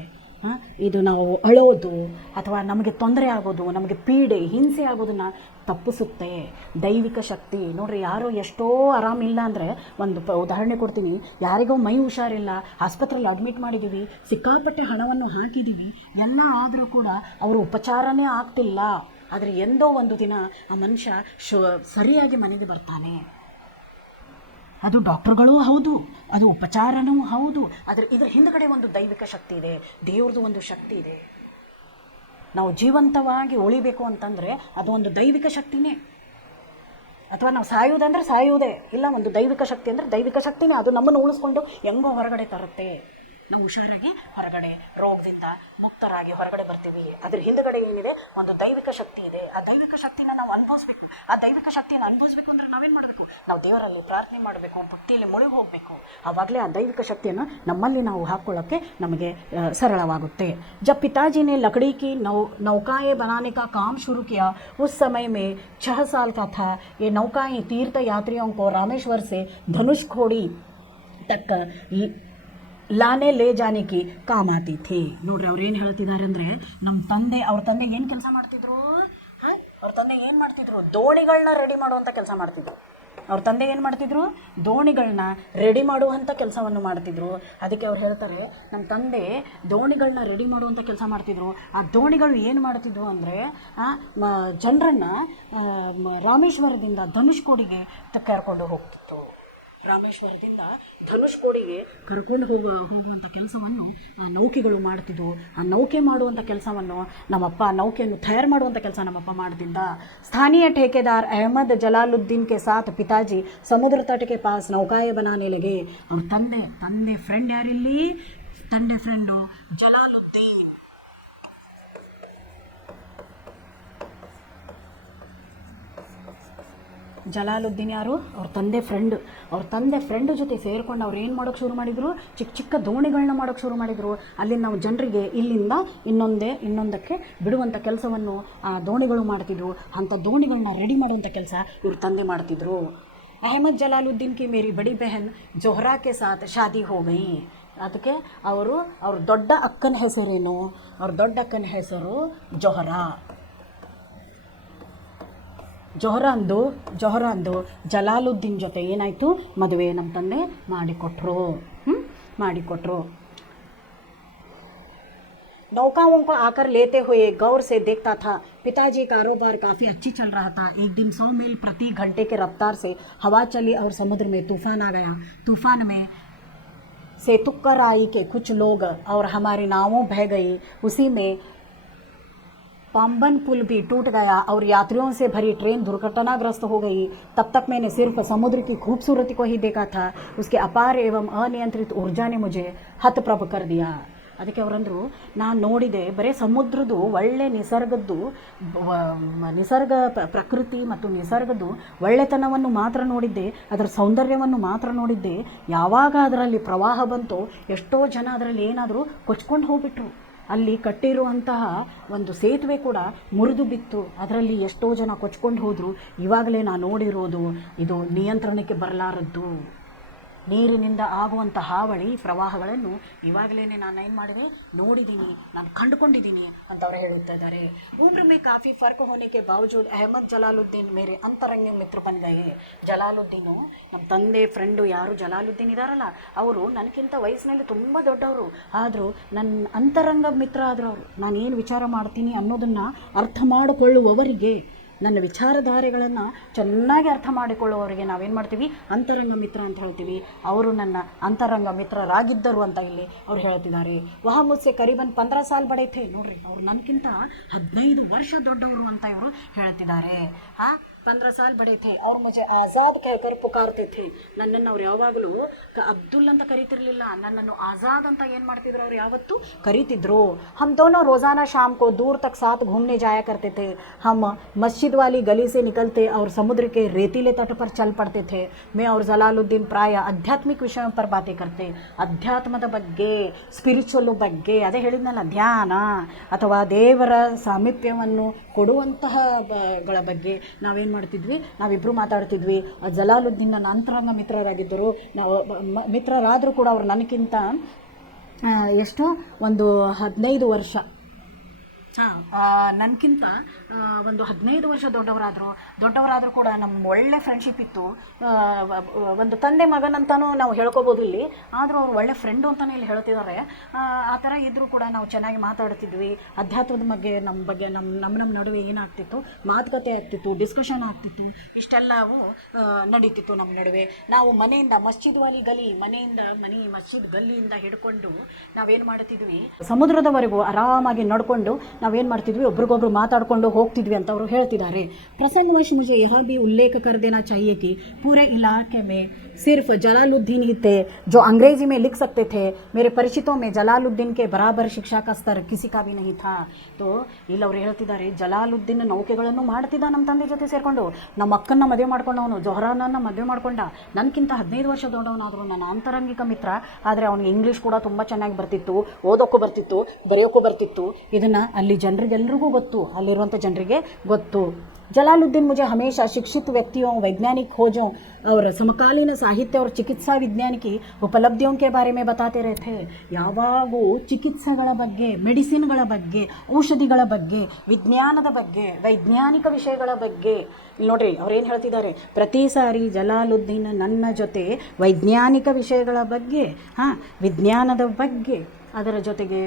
ಇದು ನಾವು ಅಳೋದು ಅಥವಾ ನಮಗೆ ತೊಂದರೆ ಆಗೋದು, ನಮಗೆ ಪೀಡೆ ಹಿಂಸೆ ಆಗೋದನ್ನು ತಪ್ಪಿಸುತ್ತೆ ದೈವಿಕ ಶಕ್ತಿ. ನೋಡ್ರಿ, ಯಾರೋ ಎಷ್ಟೋ ಆರಾಮಿಲ್ಲ ಅಂದರೆ, ಒಂದು ಉದಾಹರಣೆ ಕೊಡ್ತೀನಿ, ಯಾರಿಗೋ ಮೈ ಹುಷಾರಿಲ್ಲ, ಆಸ್ಪತ್ರೆಯಲ್ಲಿ ಅಡ್ಮಿಟ್ ಮಾಡಿದ್ದೀವಿ, ಸಿಕ್ಕಾಪಟ್ಟೆ ಹಣವನ್ನು ಹಾಕಿದ್ದೀವಿ, ಎಲ್ಲ ಆದರೂ ಕೂಡ ಅವರು ಉಪಚಾರನೇ ಆಗ್ತಿಲ್ಲ. ಆದರೆ ಎಂದೋ ಒಂದು ದಿನ ಆ ಮನುಷ್ಯ ಸರಿಯಾಗಿ ಮನೆಗೆ ಬರ್ತಾನೆ. ಅದು ಡಾಕ್ಟರ್ಗಳೂ ಹೌದು, ಅದು ಉಪಚಾರನೂ ಹೌದು. ಆದರೆ ಇದರ ಹಿಂದುಗಡೆ ಒಂದು ದೈವಿಕ ಶಕ್ತಿ ಇದೆ, ದೇವ್ರದ್ದು ಒಂದು ಶಕ್ತಿ ಇದೆ. ನಾವು ಜೀವಂತವಾಗಿ ಉಳಿಬೇಕು ಅಂತಂದರೆ ಅದು ಒಂದು ದೈವಿಕ ಶಕ್ತಿನೇ. ಅಥವಾ ನಾವು ಸಾಯುವುದಂದರೆ ಸಾಯುವುದೇ ಇಲ್ಲ, ಒಂದು ದೈವಿಕ ಶಕ್ತಿ ಅಂದರೆ ದೈವಿಕ ಶಕ್ತಿನೇ. ಅದು ನಮ್ಮನ್ನು ಉಳಿಸ್ಕೊಂಡು ಹೆಂಗೋ ಹೊರಗಡೆ ತರುತ್ತೆ. ನಾವು ಹುಷಾರಾಗಿ ಹೊರಗಡೆ ರೋಗದಿಂದ ಮುಕ್ತರಾಗಿ ಹೊರಗಡೆ ಬರ್ತೀವಿ. ಅದ್ರ ಹಿಂದುಗಡೆ ಏನಿದೆ? ಒಂದು ದೈವಿಕ ಶಕ್ತಿ ಇದೆ. ಆ ದೈವಿಕ ಶಕ್ತಿನ ನಾವು ಅನುಭವಿಸ್ಬೇಕು. ಆ ದೈವಿಕ ಶಕ್ತಿಯನ್ನು ಅನುಭವಿಸ್ಬೇಕು ಅಂದರೆ ನಾವೇನು ಮಾಡಬೇಕು? ನಾವು ದೇವರಲ್ಲಿ ಪ್ರಾರ್ಥನೆ ಮಾಡಬೇಕು, ಭಕ್ತಿಯಲ್ಲಿ ಮುಳುಗಿ ಹೋಗಬೇಕು. ಆವಾಗಲೇ ಆ ದೈವಿಕ ಶಕ್ತಿಯನ್ನು ನಮ್ಮಲ್ಲಿ ನಾವು ಹಾಕ್ಕೊಳ್ಳೋಕ್ಕೆ ನಮಗೆ ಸರಳವಾಗುತ್ತೆ. जब पिताजी ने लकड़ी की नौकाएं बनाने का काम शुरू किया, उस समय में 6 साल का था. ये नौकाएं तीर्थ यात्रियों को रामेश्वर से धनुषकोडी तक ಲಾನೆ ಲೇ ಜಾನೆಕಿ ಕಾಮ್ ಆತಿ ಥಿ. ನೋಡ್ರಿ, ಅವ್ರು ಏನು ಹೇಳ್ತಿದ್ದಾರೆ ಅಂದರೆ, ಅವ್ರ ತಂದೆ ಏನು ಕೆಲಸ ಮಾಡ್ತಿದ್ರು? ಅವ್ರ ತಂದೆ ಏನು ಮಾಡ್ತಿದ್ರು? ದೋಣಿಗಳನ್ನ ರೆಡಿ ಮಾಡುವಂಥ ಕೆಲಸ ಮಾಡ್ತಿದ್ರು. ಅವ್ರ ತಂದೆ ಏನು ಮಾಡ್ತಿದ್ರು? ದೋಣಿಗಳನ್ನ ರೆಡಿ ಮಾಡುವಂಥ ಕೆಲಸವನ್ನು ಮಾಡ್ತಿದ್ರು. ಅದಕ್ಕೆ ಅವ್ರು ಹೇಳ್ತಾರೆ, ನಮ್ಮ ತಂದೆ ದೋಣಿಗಳನ್ನ ರೆಡಿ ಮಾಡುವಂಥ ಕೆಲಸ ಮಾಡ್ತಿದ್ರು. ಆ ದೋಣಿಗಳು ಏನು ಮಾಡ್ತಿದ್ವು ಅಂದರೆ, ಜನರನ್ನು ರಾಮೇಶ್ವರದಿಂದ ಧನುಷ್ಕೋಡಿಗೆ ಕರ್ಕೊಂಡು ಹೋಗ್ತಿತ್ತು. ರಾಮೇಶ್ವರದಿಂದ ಧನುಷ್ಕೋಡಿಗೆ ಕರ್ಕೊಂಡು ಹೋಗುವಂಥ ಕೆಲಸವನ್ನು ನೌಕೆಗಳು ಮಾಡ್ತಿದ್ವು. ಆ ನೌಕೆ ಮಾಡುವಂಥ ಕೆಲಸವನ್ನು ನಮ್ಮಪ್ಪ, ನೌಕೆಯನ್ನು ತಯಾರು ಮಾಡುವಂಥ ಕೆಲಸ ನಮ್ಮಪ್ಪ ಮಾಡ್ತಿದ್ದ. ಸ್ಥಾನೀಯ ठेकेदार अहमद जलालुद्दीन के साथ पिताजी समुद्र तट के पास नौकाएं बनाने लगे. ಅವ್ರ ತಂದೆ ಫ್ರೆಂಡ್ ಯಾರಿಲ್ಲಿ? ತಂದೆ ಫ್ರೆಂಡು ಜಲಾಲುದ್ದೀನ್. ಜಲಾಲುದ್ದೀನ್ ಯಾರು? ಅವ್ರ ತಂದೆ ಫ್ರೆಂಡ್ ಜೊತೆ ಸೇರಿಕೊಂಡು ಅವ್ರು ಏನು ಮಾಡೋಕ್ಕೆ ಶುರು ಮಾಡಿದರು? ಚಿಕ್ಕ ದೋಣಿಗಳನ್ನ ಮಾಡೋಕ್ಕೆ ಶುರು ಮಾಡಿದರು. ಅಲ್ಲಿ ನಾವು ಜನರಿಗೆ ಇಲ್ಲಿಂದ ಇನ್ನೊಂದಕ್ಕೆ ಬಿಡುವಂಥ ಕೆಲಸವನ್ನು ಆ ದೋಣಿಗಳು ಮಾಡ್ತಿದ್ರು. ಅಂಥ ದೋಣಿಗಳನ್ನ ರೆಡಿ ಮಾಡುವಂಥ ಕೆಲಸ ಇವ್ರ ತಂದೆ ಮಾಡ್ತಿದ್ರು. अहमद जलालुद्दीन की मेरी बड़ी बहन जोहरा के साथ शादी हो गई. ಅದಕ್ಕೆ ಅವ್ರ ದೊಡ್ಡ ಅಕ್ಕನ ಹೆಸರೇನು? ಅವ್ರ ದೊಡ್ಡ ಅಕ್ಕನ ಹೆಸರು ಜೊಹರಾ. ಜೊಹರಾಂದು ಜಲಾಲುದ್ದೀನ್ ಜೊತೆ ಏನಾಯಿತು? ಮದುವೆ ನಮ್ಮ ತಂದೆ ಮಾಡಿಕೊಟ್ರು. नौकाओं को आकर लेते हुए गौर से देखता था। पिताजी कारोबार काफ़ी अच्छी चल रहा था। एक दिन 100 मील प्रति घंटे के रफ्तार से हवा चली और समुद्र में तूफान आ गया। तूफान में से तुक्कर आई के कुछ लोग और हमारी नावों बह गई। उसी में पाम्बन पुल भी टूट गया और यात्रियों से भरी ट्रेन दुर्घटनाग्रस्त हो गई। तब तक मैंने सिर्फ समुद्र की खूबसूरती को ही देखा था। उसके अपार एवं अनियंत्रित ऊर्जा ने मुझे हतप्रभ कर दिया. ಅದಕ್ಕೆ ಅವರಂದರು, ನಾನು ನೋಡಿದೆ ಬರೀ ಸಮುದ್ರದ್ದು ಒಳ್ಳೆ ನಿಸರ್ಗ ಪ್ರಕೃತಿ ಮತ್ತು ನಿಸರ್ಗದ್ದು ಒಳ್ಳೆತನವನ್ನು ಮಾತ್ರ ನೋಡಿದ್ದೆ, ಅದರ ಸೌಂದರ್ಯವನ್ನು ಮಾತ್ರ ನೋಡಿದ್ದೆ. ಯಾವಾಗ ಅದರಲ್ಲಿ ಪ್ರವಾಹ ಬಂತೋ ಎಷ್ಟೋ ಜನ ಅದರಲ್ಲಿ ಏನಾದರೂ ಕೊಚ್ಕೊಂಡು ಹೋಗ್ಬಿಟ್ರು. ಅಲ್ಲಿ ಕಟ್ಟಿರುವಂತಹ ಒಂದು ಸೇತುವೆ ಕೂಡ ಮುರಿದು ಬಿತ್ತು, ಅದರಲ್ಲಿ ಎಷ್ಟೋ ಜನ ಕೊಚ್ಕೊಂಡು ಹೋದರು. ಇವಾಗಲೇ ನಾನು ನೋಡಿರೋದು ಇದು ನಿಯಂತ್ರಣಕ್ಕೆ ಬರಲಾರದ್ದು. ನೀರಿನಿಂದ ಆಗುವಂಥ ಹಾವಳಿ ಪ್ರವಾಹಗಳನ್ನು ಇವಾಗಲೇ ನಾನು ಏನು ಮಾಡಿದೆ, ನೋಡಿದ್ದೀನಿ, ನಾನು ಕಂಡುಕೊಂಡಿದ್ದೀನಿ ಅಂತ ಅವರು ಹೇಳುತ್ತಾ ಇದ್ದಾರೆ. उम्र में काफ़ी फ़र्क होने के बावजूद अहमद जलालुद्दीन मेरे अंतरंग ಮಿತ್ರ बन गए. ಜಲಾಲುದ್ದೀನು ನಮ್ಮ ತಂದೆ ಫ್ರೆಂಡು ಯಾರು ಜಲಾಲುದ್ದೀನ್ ಇದ್ದಾರಲ್ಲ, ಅವರು ನನಗಿಂತ ವಯಸ್ಸಿನಲ್ಲಿ ತುಂಬ ದೊಡ್ಡವರು, ಆದರೂ ನನ್ನ ಅಂತರಂಗ ಮಿತ್ರ ಆದರು. ಅವರು ನಾನೇನು ವಿಚಾರ ಮಾಡ್ತೀನಿ ಅನ್ನೋದನ್ನು ಅರ್ಥ ಮಾಡಿಕೊಳ್ಳುವವರಿಗೆ, ನನ್ನ ವಿಚಾರಧಾರೆಗಳನ್ನು ಚೆನ್ನಾಗಿ ಅರ್ಥ ಮಾಡಿಕೊಳ್ಳುವವರಿಗೆ ನಾವೇನು ಮಾಡ್ತೀವಿ, ಅಂತರಂಗ ಮಿತ್ರ ಅಂತ ಹೇಳ್ತೀವಿ. ಅವರು ನನ್ನ ಅಂತರಂಗ ಮಿತ್ರರಾಗಿದ್ದರು ಅಂತ ಇಲ್ಲಿ ಅವ್ರು ಹೇಳ್ತಿದ್ದಾರೆ. ವಹ ಮುಸ್ಸೆ ಕರೀಬನ್ 15 ಸಾಲ್ ಬಡೆ ಥೇ. ನೋಡ್ರಿ, ಅವ್ರು ನನಗಿಂತ 15 ವರ್ಷ ದೊಡ್ಡವರು ಅಂತ ಇವರು ಹೇಳ್ತಿದ್ದಾರೆ. 15 ಸಾಲ್ ಬಡೆ ಥೇ ಅವ್ರು ಮುಜೆ ಆಜಾದ್ ಕಹಕರ್ ಪುಕಾರ್ತೆ ಥೇ. ನನ್ನನ್ನು ಅವ್ರು ಯಾವಾಗಲೂ ಅಬ್ದುಲ್ ಅಂತ ಕರೀತಿರ್ಲಿಲ್ಲ, ನನ್ನನ್ನು ಆಜಾದ್ ಅಂತ ಏನು ಮಾಡ್ತಿದ್ರು, ಅವ್ರು ಯಾವತ್ತೂ ಕರೀತಿದ್ರು. ಹಮ್ ದೋನೋ ರೋಜಾನಾ ಶಾಮ್ ಕೋ ದೂರ್ ತಕ್ ಸಾತ್ घूमने जाया करते थे. हम मस्जिद वाली गली से निकलते और समुद्र के रेतीले तट पर चल पड़ते थे. मैं और जलालुद्दीन प्राय आध्यात्मिक विषयों पर बातें करते. ಅಧ್ಯಾತ್ಮದ ಬಗ್ಗೆ, ಸ್ಪಿರಿಚುವಲ್ ಬಗ್ಗೆ, ಅದೇ ಹೇಳಿದ್ನಲ್ಲ, ಧ್ಯಾನ ಅಥವಾ ದೇವರ ಸಾಮೀಪ್ಯವನ್ನು ಕೊಡುವಂತಹ ಗಳ ಬಗ್ಗೆ ನಾವೇನು ಮಾಡ್ತಿದ್ವಿ, ನಾವಿಬ್ಬರು ಮಾತಾಡ್ತಿದ್ವಿ. ಜಲಾಲುದ್ದೀನ್ ನನ್ನ ಅಂತರಂಗ ಮಿತ್ರರಾಗಿದ್ದರು. ನಾವು ಮಿತ್ರರಾದರೂ ಕೂಡ ಅವರು ನನಗಿಂತ ಎಷ್ಟು ಒಂದು 15 ವರ್ಷ ನನಗಿಂತ ಒಂದು 15 ವರ್ಷ ದೊಡ್ಡವರಾದರೂ ಕೂಡ ನಮ್ಮ ಒಳ್ಳೆ ಫ್ರೆಂಡ್ಶಿಪ್ ಇತ್ತು. ಒಂದು ತಂದೆ ಮಗನಂತನೂ ನಾವು ಹೇಳ್ಕೊಬೋದು ಇಲ್ಲಿ, ಆದರೂ ಅವರು ಒಳ್ಳೆ ಫ್ರೆಂಡು ಅಂತಲೇ ಇಲ್ಲಿ ಹೇಳ್ತಿದ್ದಾರೆ. ಆ ಥರ ಇದ್ದರೂ ಕೂಡ ನಾವು ಚೆನ್ನಾಗಿ ಮಾತಾಡ್ತಿದ್ವಿ. ಅಧ್ಯಾತ್ಮದ ಬಗ್ಗೆ ನಮ್ಮ ನಡುವೆ ಏನಾಗ್ತಿತ್ತು, ಮಾತುಕತೆ ಆಗ್ತಿತ್ತು, ಡಿಸ್ಕಷನ್ ಆಗ್ತಿತ್ತು, ಇಷ್ಟೆಲ್ಲವೂ ನಡೀತಿತ್ತು ನಮ್ಮ ನಡುವೆ. ನಾವು ಮನೆಯಿಂದ ಮಸ್ಜಿದ್ ಮಸ್ಜಿದ್ ಗಲ್ಲಿಯಿಂದ ಹಿಡ್ಕೊಂಡು ನಾವೇನು ಮಾಡ್ತಿದ್ವಿ, ಸಮುದ್ರದವರೆಗೂ ಆರಾಮಾಗಿ ನಡ್ಕೊಂಡು ನಾವೇನು ಮಾಡ್ತಿದ್ವಿ, ಒಬ್ರಿಗೊಬ್ರು ಮಾತಾಡ್ಕೊಂಡು ಹೋಗ್ತಿದ್ವಿ ಅಂತ ಅವರು ಹೇಳ್ತಿದ್ದಾರೆ. प्रसंगवश मुझे यह भी उल्लेख कर देना चाहिए कि पूरे इलाके में सिर्फ जलालुद्दीन ही थे जो अंग्रेजी में लिख सकते थे. मेरे परिचितों में जलालुद्दीन के बराबर शिक्षा का स्तर किसी का भी नहीं था. तो ಇಲ್ಲಿ ಅವ್ರು ಹೇಳ್ತಿದ್ದಾರೆ, ಜಲಾಲುದ್ದೀನ್ ನೌಕೆಗಳನ್ನು ಮಾಡ್ತಿದ್ದ ನಮ್ಮ ತಂದೆ ಜೊತೆ ಸೇರಿಕೊಂಡು. ನಮ್ಮ ಅಕ್ಕನ್ನ ಮದುವೆ ಮಾಡ್ಕೊಂಡವನು, ಜೊಹರಾನನ್ನು ಮದುವೆ ಮಾಡ್ಕೊಂಡ. ನನಗಿಂತ 15 ವರ್ಷ ದೊಡ್ಡವನಾದರೂ ನನ್ನ ಅಂತರಂಗಿಕ ಮಿತ್ರ. ಆದರೆ ಅವನಿಗೆ ಇಂಗ್ಲೀಷ್ ಕೂಡ ತುಂಬ ಚೆನ್ನಾಗಿ ಬರ್ತಿತ್ತು, ಓದೋಕ್ಕೂ ಬರ್ತಿತ್ತು, ಬರೆಯೋಕ್ಕೂ ಬರ್ತಿತ್ತು. ಇದನ್ನು ಅಲ್ಲಿ ಜನರಿಗೆಲ್ಲರಿಗೂ ಗೊತ್ತು, ಅಲ್ಲಿರುವಂಥ ಜನರಿಗೆ ಗೊತ್ತು. जलालुद्दीन मुझे हमेशा शिक्षित व्यक्तियों, वैज्ञानिक खोजों और समकालीन साहित्य और चिकित्सा विज्ञान की उपलब्धियों के बारे में बताते रहते. ಯಾವಾಗೂ ಚಿಕಿತ್ಸೆಗಳ ಬಗ್ಗೆ, ಮೆಡಿಸಿನ್ಗಳ ಬಗ್ಗೆ, ಔಷಧಿಗಳ ಬಗ್ಗೆ, ವಿಜ್ಞಾನದ ಬಗ್ಗೆ, ವೈಜ್ಞಾನಿಕ ವಿಷಯಗಳ ಬಗ್ಗೆ. ಇಲ್ಲಿ ನೋಡ್ರಿ ಅವ್ರೇನು ಹೇಳ್ತಿದ್ದಾರೆ, ಪ್ರತಿ ಸಾರಿ ಜಲಾಲುದ್ದೀನ್ ನನ್ನ ಜೊತೆ ವೈಜ್ಞಾನಿಕ ವಿಷಯಗಳ ಬಗ್ಗೆ, ವಿಜ್ಞಾನದ ಬಗ್ಗೆ, ಅದರ ಜೊತೆಗೆ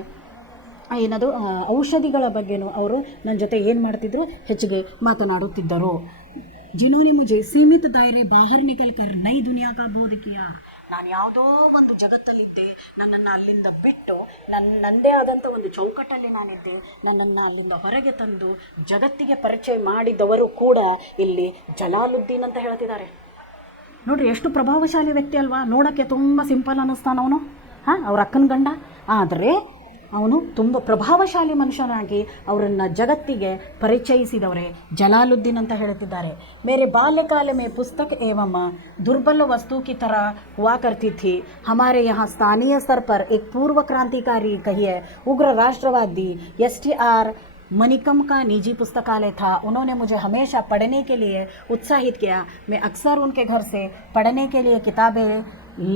ಏನದು ಔಷಧಿಗಳ ಬಗ್ಗೆನೂ ಅವರು ನನ್ನ ಜೊತೆ ಏನು ಮಾಡ್ತಿದ್ರು, ಹೆಚ್ಚಿಗೆ ಮಾತನಾಡುತ್ತಿದ್ದರು. ಜಿನೋನೆ ಮುಜೆ ಸೀಮಿತ ದಾಯರೆ ಬಾಹರ್ ನಿಕಲ್ ಕರ್ ನೈ ದುನಿಯಾ ಕಾ ಬೋಧ ಕಿಯಾ. ನಾನು ಯಾವುದೋ ಒಂದು ಜಗತ್ತಲ್ಲಿದ್ದೆ, ನನ್ನನ್ನು ಅಲ್ಲಿಂದ ಬಿಟ್ಟು ನನ್ನದೇ ಆದಂಥ ಒಂದು ಚೌಕಟ್ಟಲ್ಲಿ ನಾನಿದ್ದೆ. ನನ್ನನ್ನು ಅಲ್ಲಿಂದ ಹೊರಗೆ ತಂದು ಜಗತ್ತಿಗೆ ಪರಿಚಯ ಮಾಡಿದವರು ಕೂಡ ಇಲ್ಲಿ ಜಲಾಲುದ್ದೀನ್ ಅಂತ ಹೇಳ್ತಿದ್ದಾರೆ. ನೋಡ್ರಿ, ಎಷ್ಟು ಪ್ರಭಾವಶಾಲಿ ವ್ಯಕ್ತಿ ಅಲ್ವಾ. ನೋಡೋಕ್ಕೆ ತುಂಬ ಸಿಂಪಲ್ ಅನ್ನಿಸ್ತಾನವನು, ಅವ್ರ ಅಕ್ಕನ ಗಂಡ, ಆದರೆ ಅವನು ತುಂಬ ಪ್ರಭಾವಶಾಲಿ ಮನುಷ್ಯನಾಗಿ ಅವರನ್ನು ಜಗತ್ತಿಗೆ ಪರಿಚಯಿಸಿದವರೇ ಜಲಾಲುದ್ದೀನ್ ಅಂತ ಹೇಳ್ತಿದ್ದಾರೆ. ಮೇರೆ ಬಾಲ್ಯಕಾಲ में पुस्तक एवं दुर्बल वस्तु की तरह हुआ करती थी. हमारे यहाँ स्थानीय स्तर पर एक पूर्व क्रांतिकारी कहिए उग्र राष्ट्रवादी STR मनिकम का निजी पुस्तकालय था. उन्होंने मुझे हमेशा पढ़ने के लिए उत्साहित किया. मैं अक्सर उनके घर से पढ़ने के लिए किताबें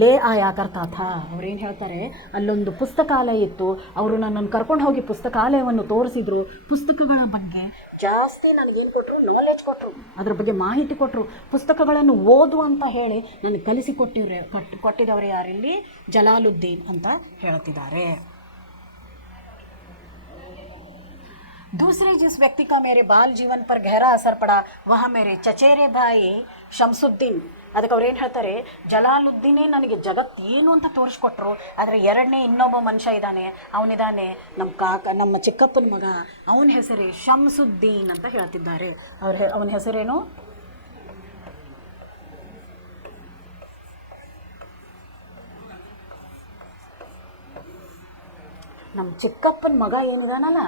ಲೇ ಆಯಾ ಕರ್ತಾ ಥಾ. ಅವ್ರೇನು ಹೇಳ್ತಾರೆ, ಅಲ್ಲೊಂದು ಪುಸ್ತಕಾಲಯ ಇತ್ತು, ಅವರು ನನ್ನನ್ನು ಕರ್ಕೊಂಡು ಹೋಗಿ ಪುಸ್ತಕಾಲಯವನ್ನು ತೋರಿಸಿದ್ರು, ಪುಸ್ತಕಗಳ ಬಗ್ಗೆ ಜಾಸ್ತಿ ನನಗೇನು ಕೊಟ್ಟರು, ನಾಲೆಜ್ ಕೊಟ್ಟರು, ಅದ್ರ ಬಗ್ಗೆ ಮಾಹಿತಿ ಕೊಟ್ಟರು, ಪುಸ್ತಕಗಳನ್ನು ಓದು ಅಂತ ಹೇಳಿ ನನಗೆ ಕೊಟ್ಟಿದ್ದವರು ಯಾರಿಲ್ಲಿ, ಜಲಾಲುದ್ದೀನ್ ಅಂತ ಹೇಳ್ತಿದ್ದಾರೆ. दूसरे जिस व्यक्ति का मेरे बाल जीवन पर गहरा असर पड़ा वह मेरे चचेरे भाई ಶಂಸುದ್ದೀನ್. ಅದಕ್ಕೆ ಅವ್ರು ಏನು ಹೇಳ್ತಾರೆ, ಜಲಾಲುದ್ದೀನೇ ನನಗೆ ಜಗತ್ತೇನು ಅಂತ ತೋರಿಸ್ಕೊಟ್ರು. ಆದರೆ ಎರಡನೇ ಇನ್ನೊಬ್ಬ ಮನುಷ್ಯ ಇದ್ದಾನೆ, ಅವನಿದ್ದಾನೆ ನಮ್ಮ ಚಿಕ್ಕಪ್ಪನ ಮಗ, ಅವನ ಹೆಸರೇ ಶಂಸುದ್ದೀನ್ ಅಂತ ಹೇಳ್ತಿದ್ದಾರೆ. ಅವನ ಹೆಸರೇನು, ನಮ್ಮ ಚಿಕ್ಕಪ್ಪನ ಮಗ ಏನಿದಾನಲ್ಲ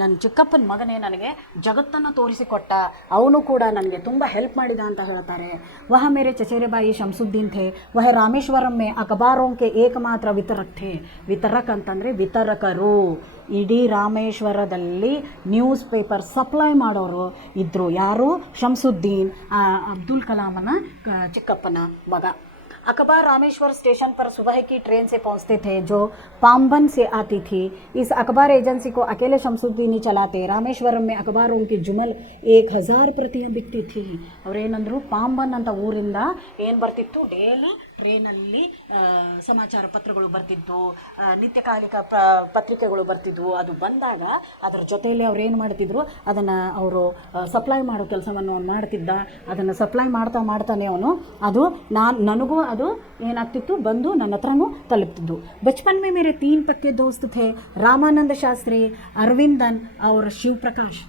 ನನ್ನ ಚಿಕ್ಕಪ್ಪನ ಮಗನೇ ನನಗೆ ಜಗತ್ತನ್ನು ತೋರಿಸಿಕೊಟ್ಟ, ಅವನು ಕೂಡ ನನಗೆ ತುಂಬ ಹೆಲ್ಪ್ ಮಾಡಿದ ಅಂತ ಹೇಳ್ತಾರೆ. ವಹ ಮೇರೆ ಚಚೇರೆ ಬಾಯಿ ಶಂಸುದ್ದೀನ್ ಥೇ, ವಹ ರಾಮೇಶ್ವರಂ ಮೇ ಅಖಬಾರೋಂ ಕೆ ಏಕಮಾತ್ರ ವಿತರಕ್ ಥೇ. ವಿತರಕ್ ಅಂತಂದರೆ ವಿತರಕರು. ಇಡೀ ರಾಮೇಶ್ವರದಲ್ಲಿ ನ್ಯೂಸ್ ಪೇಪರ್ ಸಪ್ಲೈ ಮಾಡೋರು ಇದ್ದರು. ಯಾರು, ಶಂಸುದ್ದೀನ್, ಅಬ್ದುಲ್ ಕಲಾಮನ ಚಿಕ್ಕಪ್ಪನ ಮಗ. अखबार रामेश्वर स्टेशन पर सुबह की ट्रेन से पहुंचते थे जो पाम्बन से आती थी. इस अखबार एजेंसी को अकेले शमसुद्दीन ही चलाते. रामेश्वरम में अखबारों की जुमल 1000 प्रतियां बिकती थी. ಅವರೇನಂದ್ರು, ಪಾಂಬನ್ ಅಂತ ಊರಿಂದ ಏನು ಬರ್ತಿತ್ತು, ಡೇಲಿ ಟ್ರೇನಲ್ಲಿ ಸಮಾಚಾರ ಪತ್ರಗಳು ಬರ್ತಿದ್ದು, ನಿತ್ಯಕಾಲಿಕ ಪತ್ರಿಕೆಗಳು ಬರ್ತಿದ್ವು. ಅದು ಬಂದಾಗ ಅದರ ಜೊತೆಯಲ್ಲಿ ಅವ್ರು ಏನು ಮಾಡ್ತಿದ್ರು, ಅದನ್ನು ಅವರು ಸಪ್ಲೈ ಮಾಡೋ ಕೆಲಸವನ್ನು ಅವನು ಮಾಡ್ತಿದ್ದ. ಅದನ್ನು ಸಪ್ಲೈ ಮಾಡ್ತಾನೆ ಅವನು. ಅದು ನನಗೂ ಅದು ಏನಾಗ್ತಿತ್ತು, ಬಂದು ನನ್ನ ಹತ್ರನೂ ತಲುಪ್ತಿದ್ದು. ಬಚ್ಪನ್ ಮೇ ಮೇರೆ 3 ಪಕ್ಕೆ ದೋಸ್ತ್ ಥೇ, ರಾಮಾನಂದ ಶಾಸ್ತ್ರಿ, ಅರವಿಂದನ್ ಅವ್ರ ಶಿವಪ್ರಕಾಶ್.